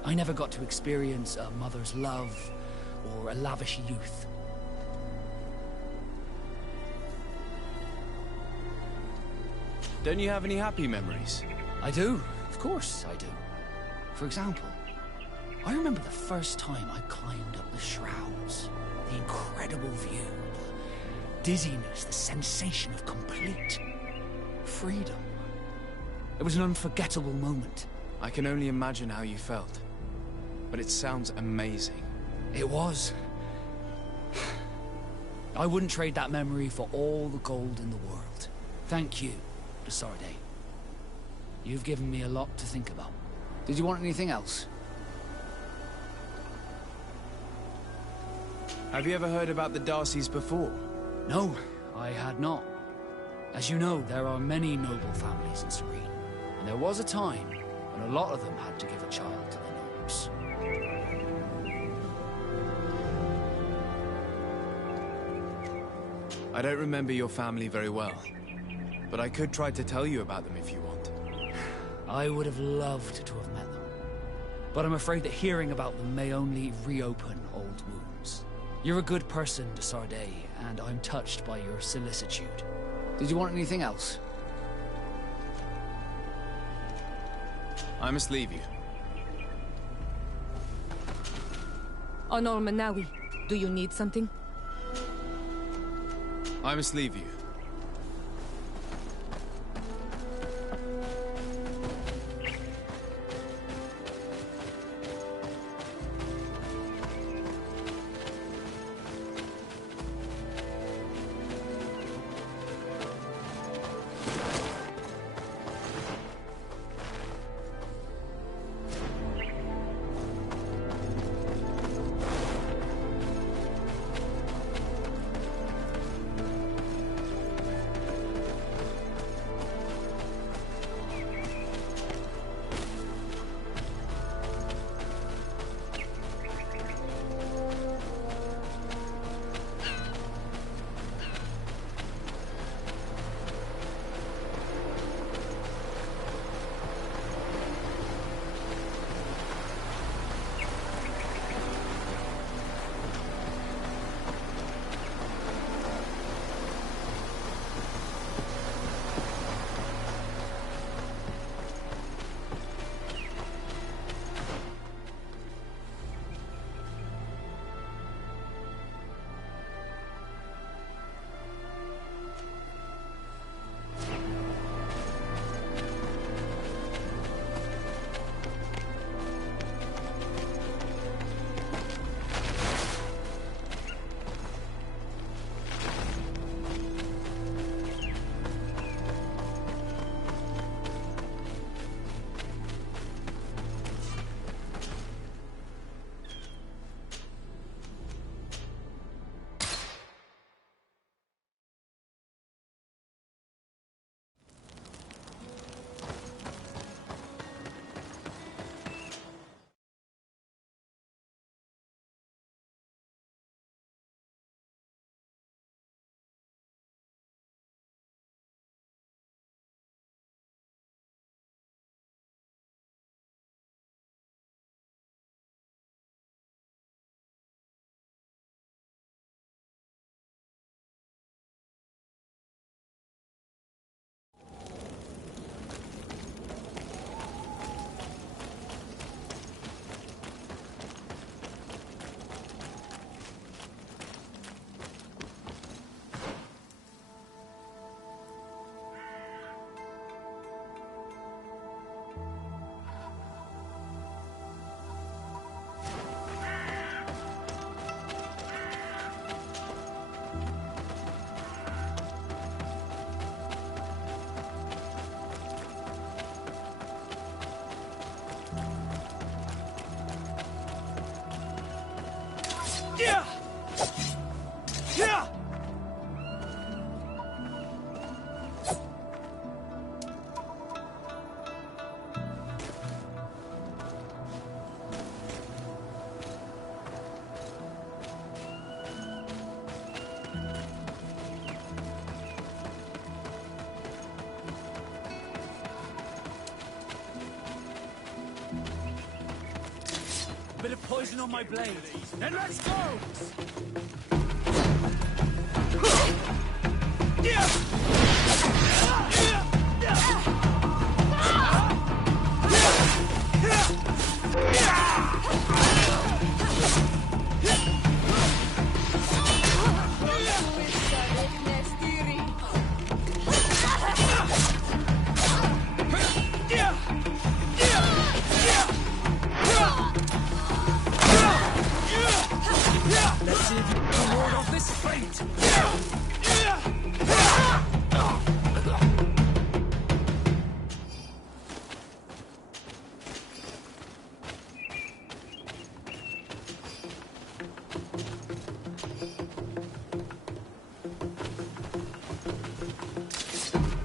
I never got to experience a mother's love or a lavish youth. Don't you have any happy memories? I do. Of course I do. For example, I remember the first time I climbed up the shrouds. The incredible view, the dizziness, the sensation of complete freedom. It was an unforgettable moment. I can only imagine how you felt. But it sounds amazing. It was. I wouldn't trade that memory for all the gold in the world. Thank you, Desarde. You've given me a lot to think about. Did you want anything else? Have you ever heard about the Darcys before? No, I had not. As you know, there are many noble families in Serene. And there was a time when a lot of them had to give a child to the Gnomes. I don't remember your family very well. But I could try to tell you about them if you want. I would have loved to have met them. But I'm afraid that hearing about them may only reopen old wounds. You're a good person, Desarde, and I'm touched by your solicitude. Did you want anything else? I must leave you. On Manawi, do you need something? I must leave you. Bit of poison on my blade. Then let's go! Let's see if you can ward off this fate!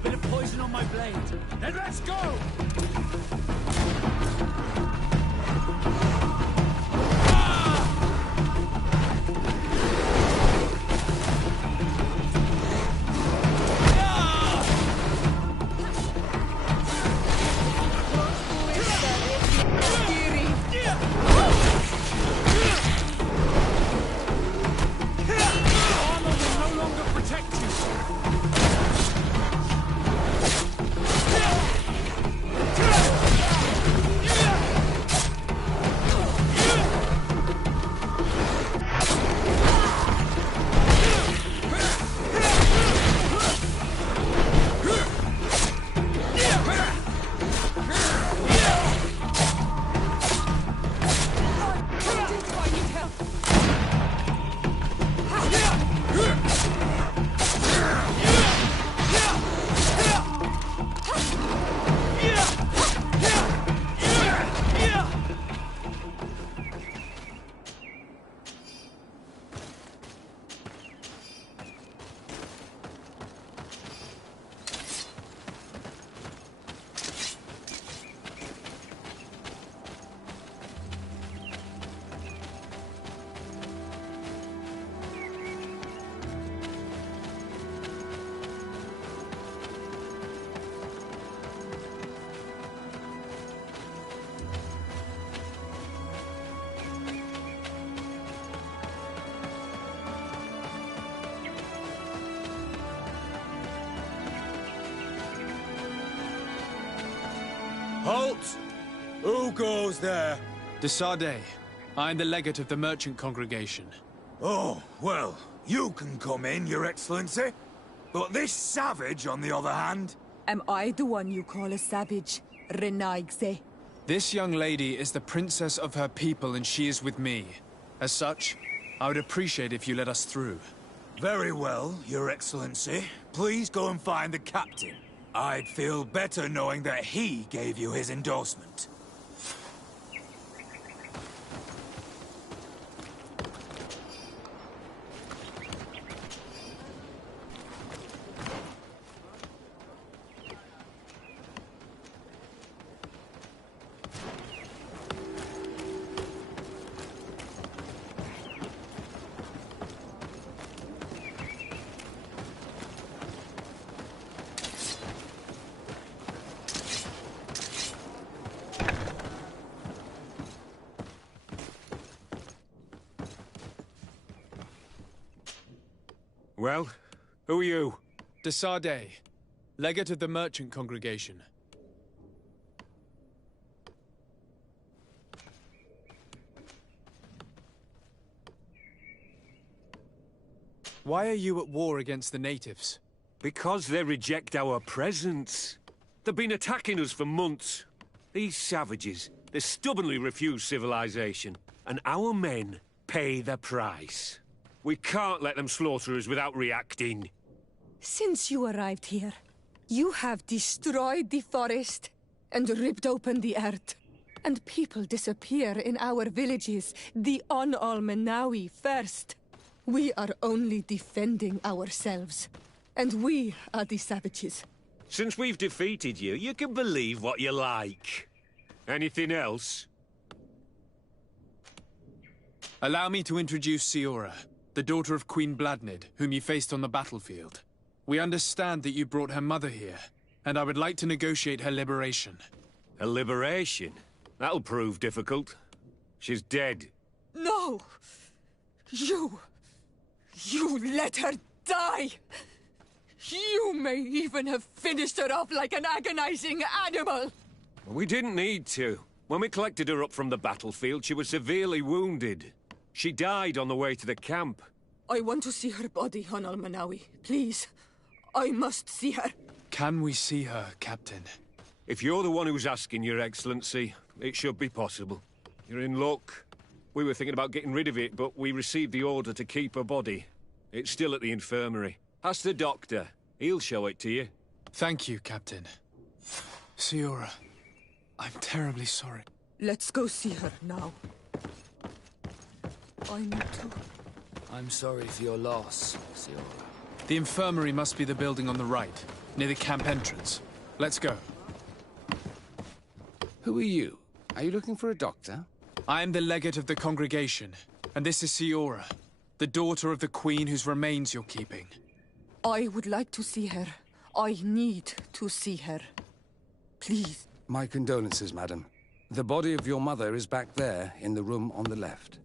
Bit of poison on my blade. Then let's go! Halt! Who goes there? De Sardet. I am the legate of the merchant congregation. Oh, well, you can come in, Your Excellency. But this savage, on the other hand... Am I the one you call a savage, Renaigse? This young lady is the princess of her people and she is with me. As such, I would appreciate if you let us through. Very well, Your Excellency. Please go and find the captain. I'd feel better knowing that he gave you his endorsement. Well, who are you? De Sardet, legate of the merchant congregation. Why are you at war against the natives? Because they reject our presence. They've been attacking us for months. These savages, they stubbornly refuse civilization, and our men pay the price. We can't let them slaughter us without reacting. Since you arrived here, you have destroyed the forest and ripped open the earth. and people disappear in our villages, the Almenawi first. We are only defending ourselves, and we are the savages. Since we've defeated you, you can believe what you like. Anything else? Allow me to introduce Siora, the daughter of Queen Bladnid, whom you faced on the battlefield. We understand that you brought her mother here, and I would like to negotiate her liberation. A liberation? That'll prove difficult. She's dead. No! You let her die! You may even have finished her off like an agonizing animal! We didn't need to. When we collected her up from the battlefield, she was severely wounded. She died on the way to the camp. I want to see her body, on Almenawi. Please. I must see her. Can we see her, Captain? If you're the one who's asking, Your Excellency, it should be possible. You're in luck. We were thinking about getting rid of it, but we received the order to keep her body. It's still at the infirmary. Ask the doctor. He'll show it to you. Thank you, Captain. Siora, I'm terribly sorry. Let's go see her now. I need to. I'm sorry for your loss, Siora. The infirmary must be the building on the right, near the camp entrance. Let's go. Who are you? Are you looking for a doctor? I am the legate of the congregation, and this is Siora, the daughter of the queen whose remains you're keeping. I would like to see her. I need to see her. Please. My condolences, madam. The body of your mother is back there, in the room on the left.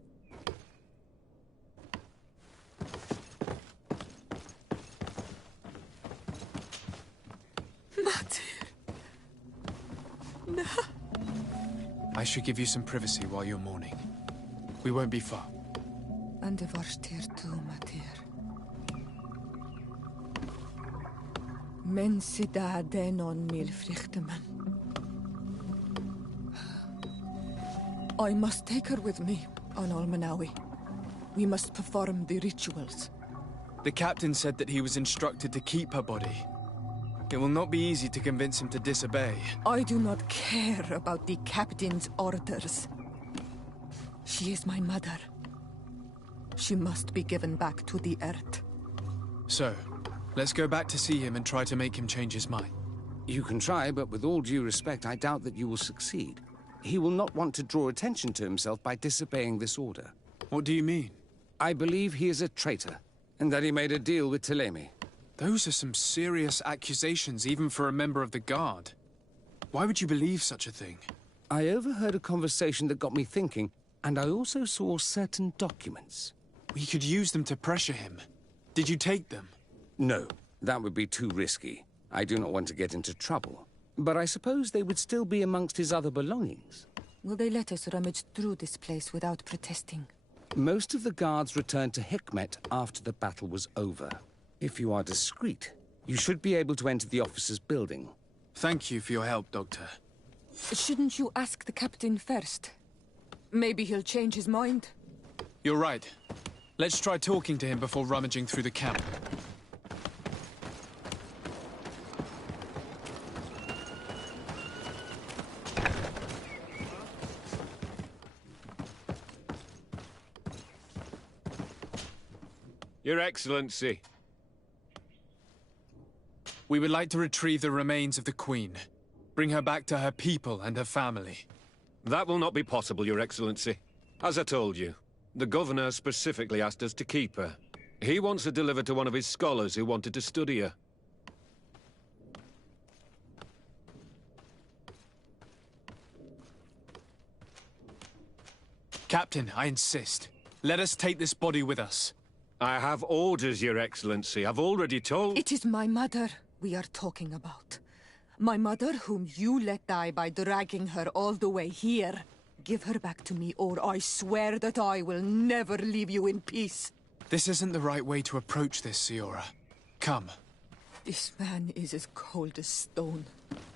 No. I should give you some privacy while you're mourning. We won't be far. And de varstir tu, Matir. Men sida denon mil frichteman. I must take her with me, on Almenawi. We must perform the rituals. The captain said that he was instructed to keep her body. It will not be easy to convince him to disobey. I do not care about the captain's orders. She is my mother. She must be given back to the earth. So, let's go back to see him and try to make him change his mind. You can try, but with all due respect, I doubt that you will succeed. He will not want to draw attention to himself by disobeying this order. What do you mean? I believe he is a traitor, and that he made a deal with Telemi. Those are some serious accusations, even for a member of the Guard. Why would you believe such a thing? I overheard a conversation that got me thinking, and I also saw certain documents. We could use them to pressure him. Did you take them? No, that would be too risky. I do not want to get into trouble. But I suppose they would still be amongst his other belongings. Will they let us rummage through this place without protesting? Most of the guards returned to Hikmet after the battle was over. If you are discreet, you should be able to enter the officer's building. Thank you for your help, Doctor. Shouldn't you ask the captain first? Maybe he'll change his mind. You're right. Let's try talking to him before rummaging through the camp. Your Excellency. We would like to retrieve the remains of the Queen. Bring her back to her people and her family. That will not be possible, Your Excellency. As I told you, the Governor specifically asked us to keep her. He wants her delivered to one of his scholars who wanted to study her. Captain, I insist. Let us take this body with us. I have orders, Your Excellency. I've already told... It is my mother we are talking about. My mother whom you let die by dragging her all the way here. Give her back to me, or I swear that I will never leave you in peace. This isn't the right way to approach this, Siora. Come. This man is as cold as stone.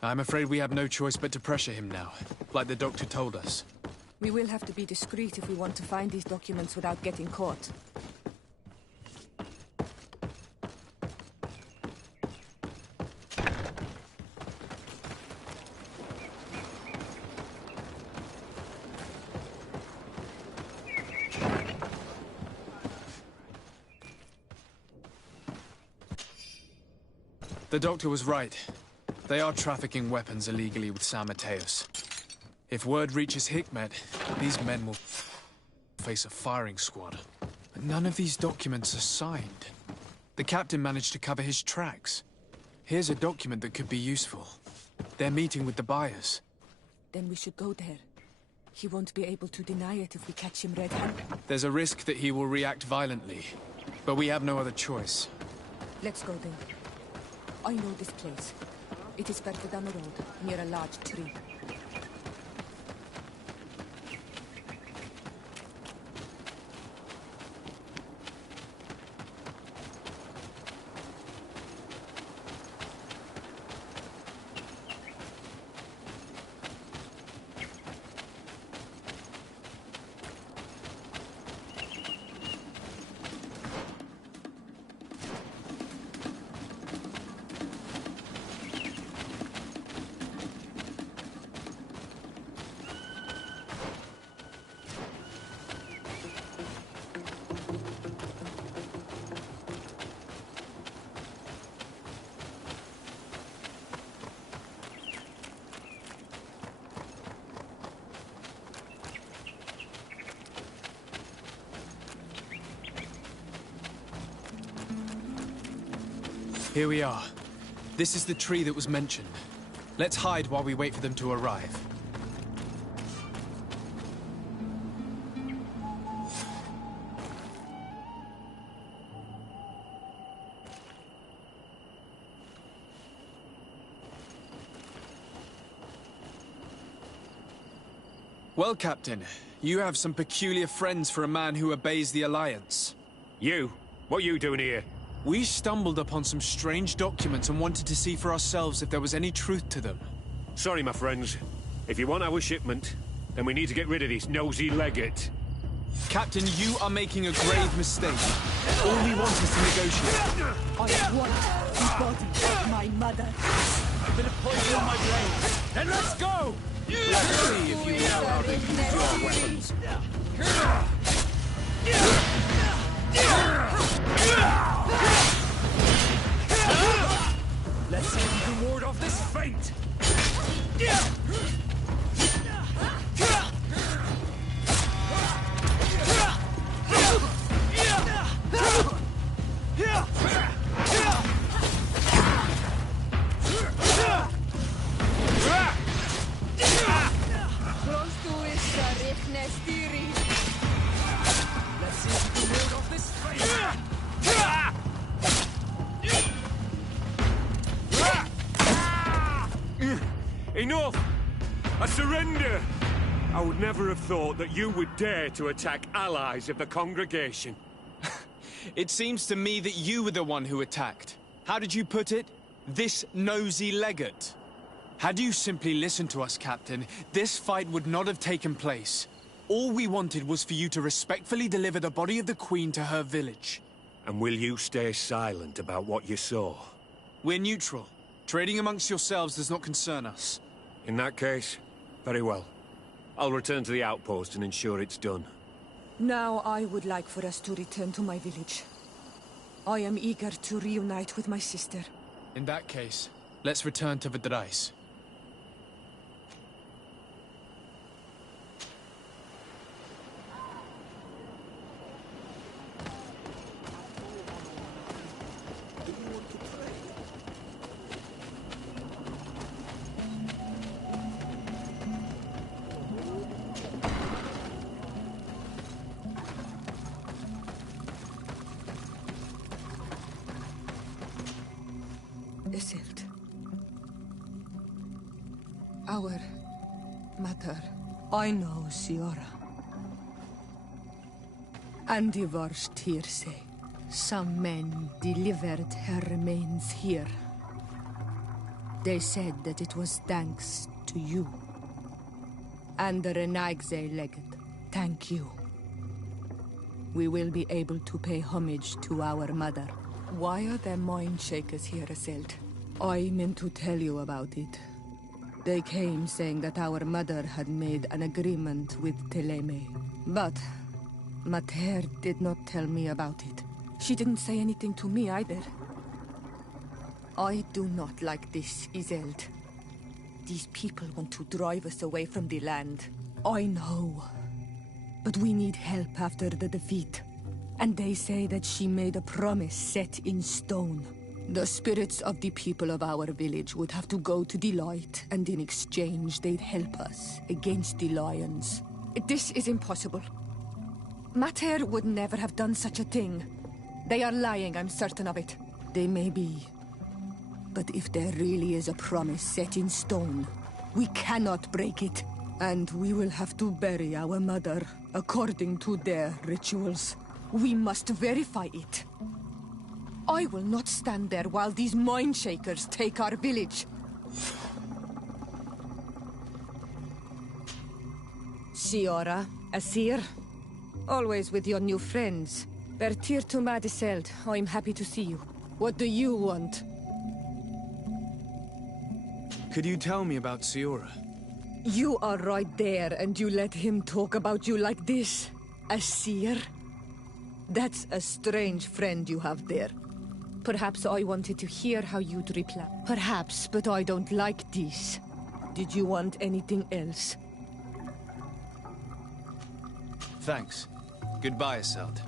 I'm afraid we have no choice but to pressure him now, like the doctor told us. We will have to be discreet if we want to find these documents without getting caught. The doctor was right. They are trafficking weapons illegally with San Mateos. If word reaches Hikmet, these men will face a firing squad. But none of these documents are signed. The captain managed to cover his tracks. Here's a document that could be useful. They're meeting with the buyers. Then we should go there. He won't be able to deny it if we catch him red-handed. There's a risk that he will react violently, but we have no other choice. Let's go then. I know this place. It is further down the road, near a large tree. Here we are. This is the tree that was mentioned. Let's hide while we wait for them to arrive. Well, Captain, you have some peculiar friends for a man who obeys the Alliance. You? What are you doing here? We stumbled upon some strange documents and wanted to see for ourselves if there was any truth to them. Sorry, my friends. If you want our shipment, then we need to get rid of this nosy legate. Captain, you are making a grave mistake. All we want is to negotiate. I want the body of my mother. A bit of poison on my brain. Then let's go! Let's see if you know how to use your weapons. Let's see if you can ward off this feint! Enough! I surrender! I would never have thought that you would dare to attack allies of the congregation. It seems to me that you were the one who attacked. How did you put it? This nosy legate. Had you simply listened to us, Captain, this fight would not have taken place. All we wanted was for you to respectfully deliver the body of the Queen to her village. And will you stay silent about what you saw? We're neutral. Trading amongst yourselves does not concern us. In that case, very well. I'll return to the outpost and ensure it's done. Now I would like for us to return to my village. I am eager to reunite with my sister. In that case, let's return to Vidrais. Isildt. Our mother. I know, Siora. And the worst here say, some men delivered her remains here. They said that it was thanks to you. And the Renaigze legate. Thank you. We will be able to pay homage to our mother. Why are there mind shakers here, Isildt? I meant to tell you about it. They came saying that our mother had made an agreement with Teleme. But Mater did not tell me about it. She didn't say anything to me either. I do not like this, Isolde. These people want to drive us away from the land. I know. But we need help after the defeat. And they say that she made a promise set in stone. The spirits of the people of our village would have to go to the light, and in exchange they'd help us against the lions. This is impossible. Mater would never have done such a thing. They are lying, I'm certain of it. They may be. But if there really is a promise set in stone, we cannot break it. And we will have to bury our mother according to their rituals. We must verify it. I will not stand there while these mind shakers take our village. Siora, Asir, always with your new friends. Bertir to Madiseld, I'm happy to see you. What do you want? Could you tell me about Siora? You are right there, and you let him talk about you like this? Asir? That's a strange friend you have there. Perhaps I wanted to hear how you'd reply. Perhaps, but I don't like this. Did you want anything else? Thanks. Goodbye, Isolde.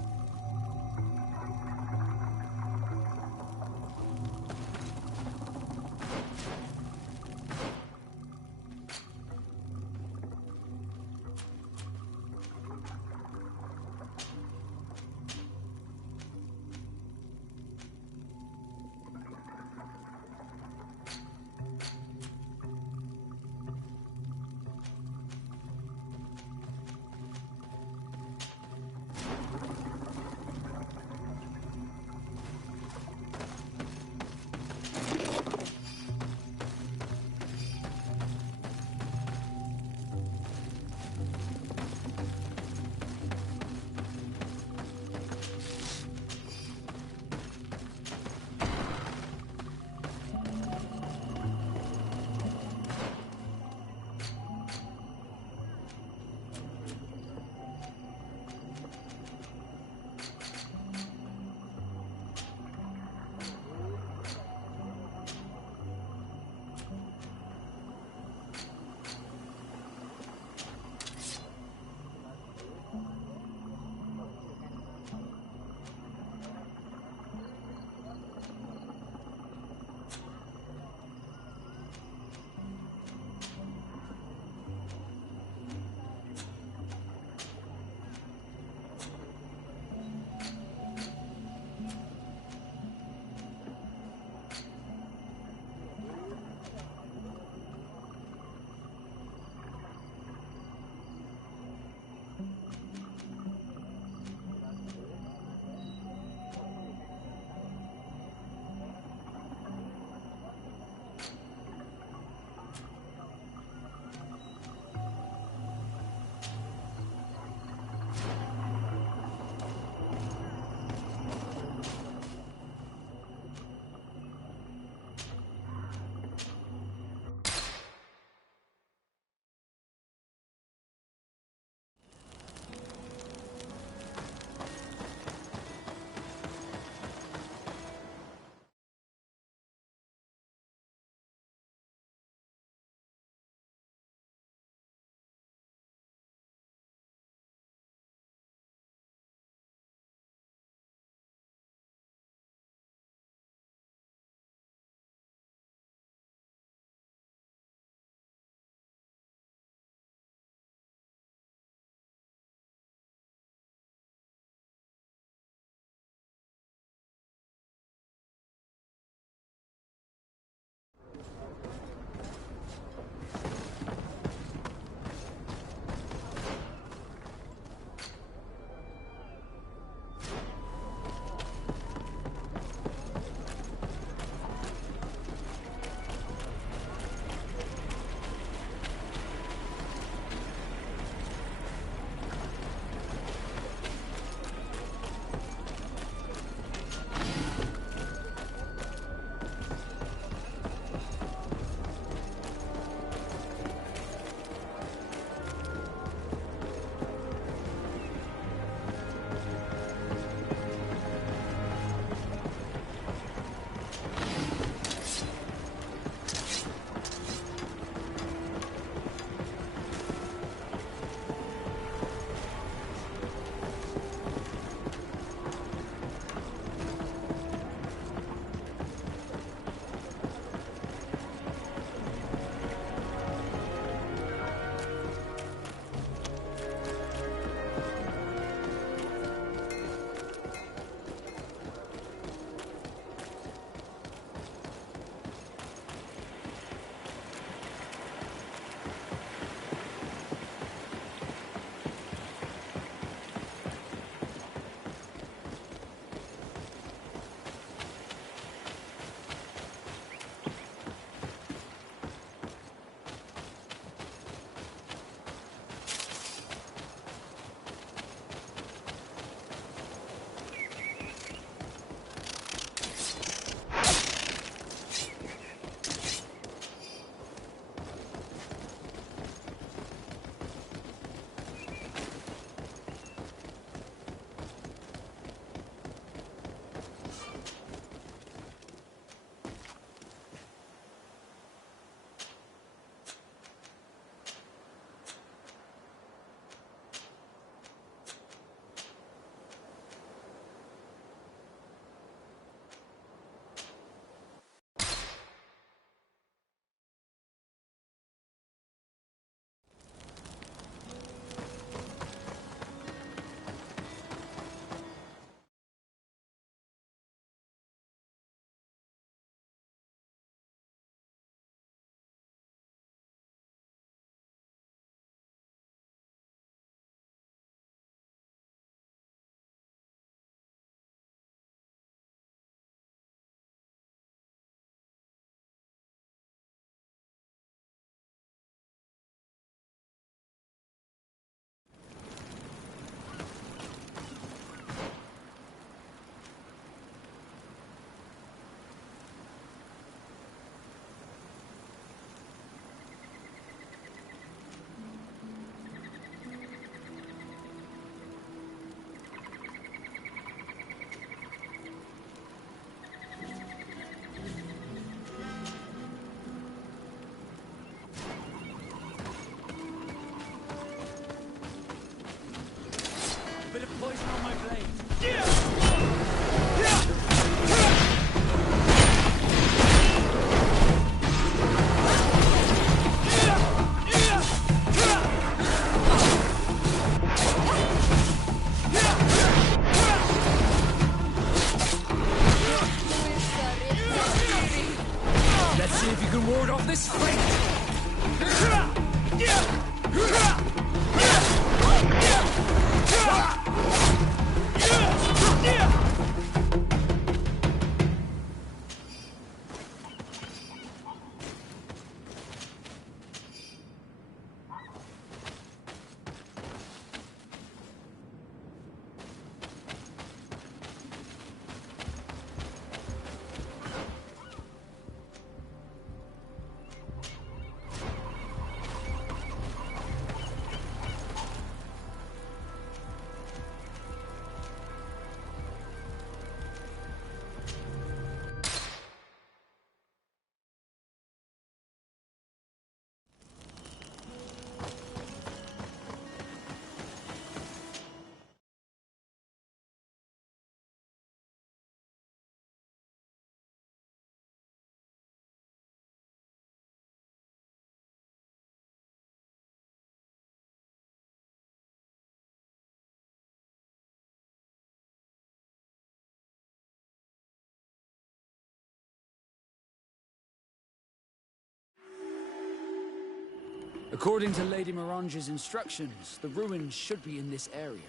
According to Lady Mirange's instructions, the ruins should be in this area.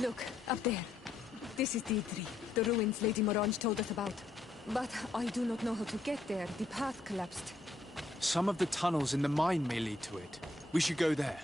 Look, up there. This is D3, the ruins Lady Mirange told us about. But I do not know how to get there. The path collapsed. Some of the tunnels in the mine may lead to it. We should go there.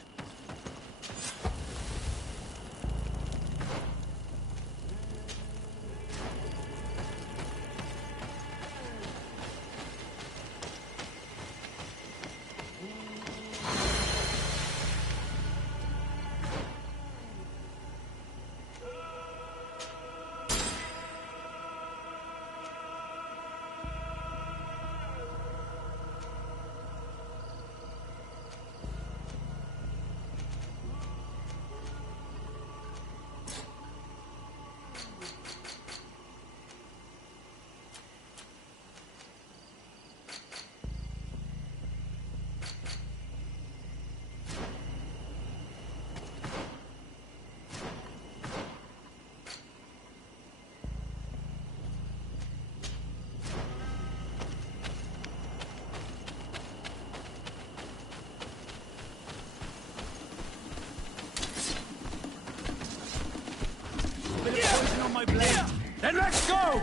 Then let's go!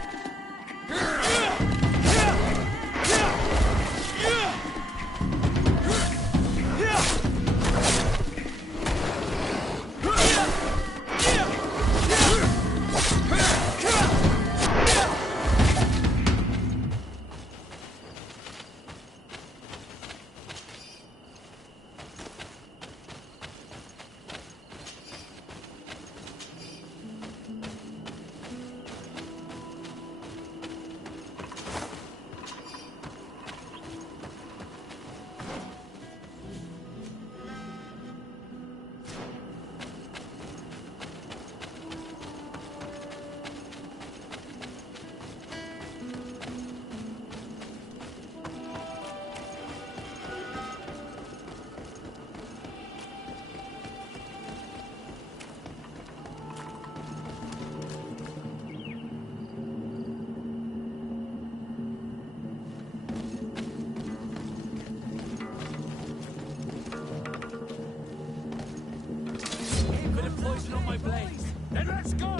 On my blades. Then let's go!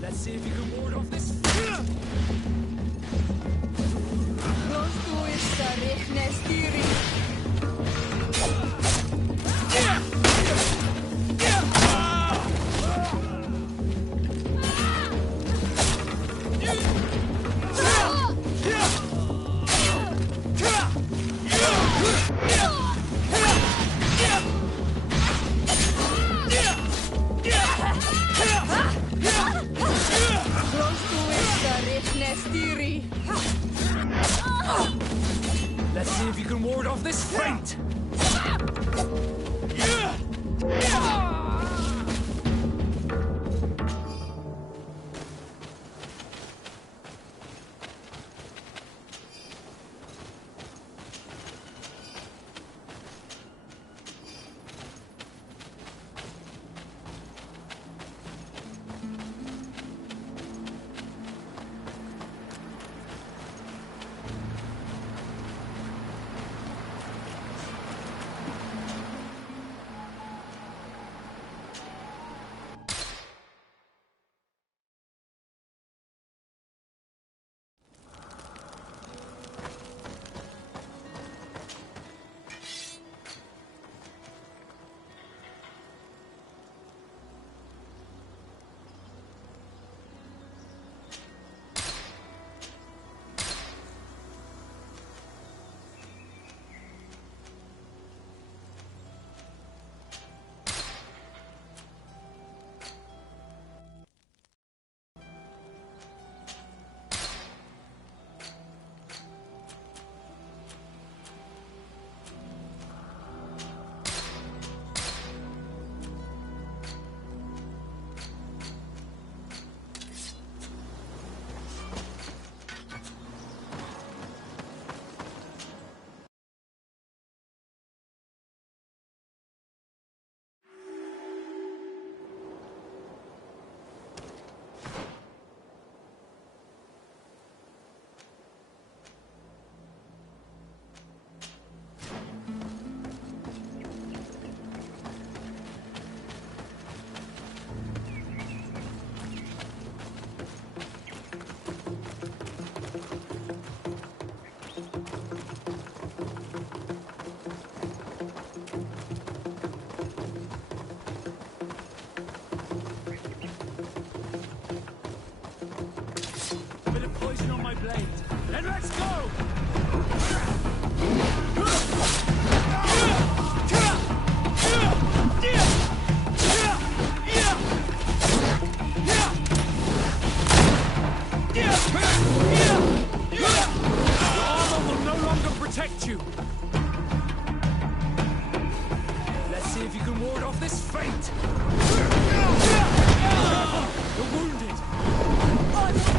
Let's see if you can ward off this. Let's see if you can ward off this feint! blade, and let's go! Your armor will no longer protect you. Let's see if you can ward off this fate! You're wounded. I'm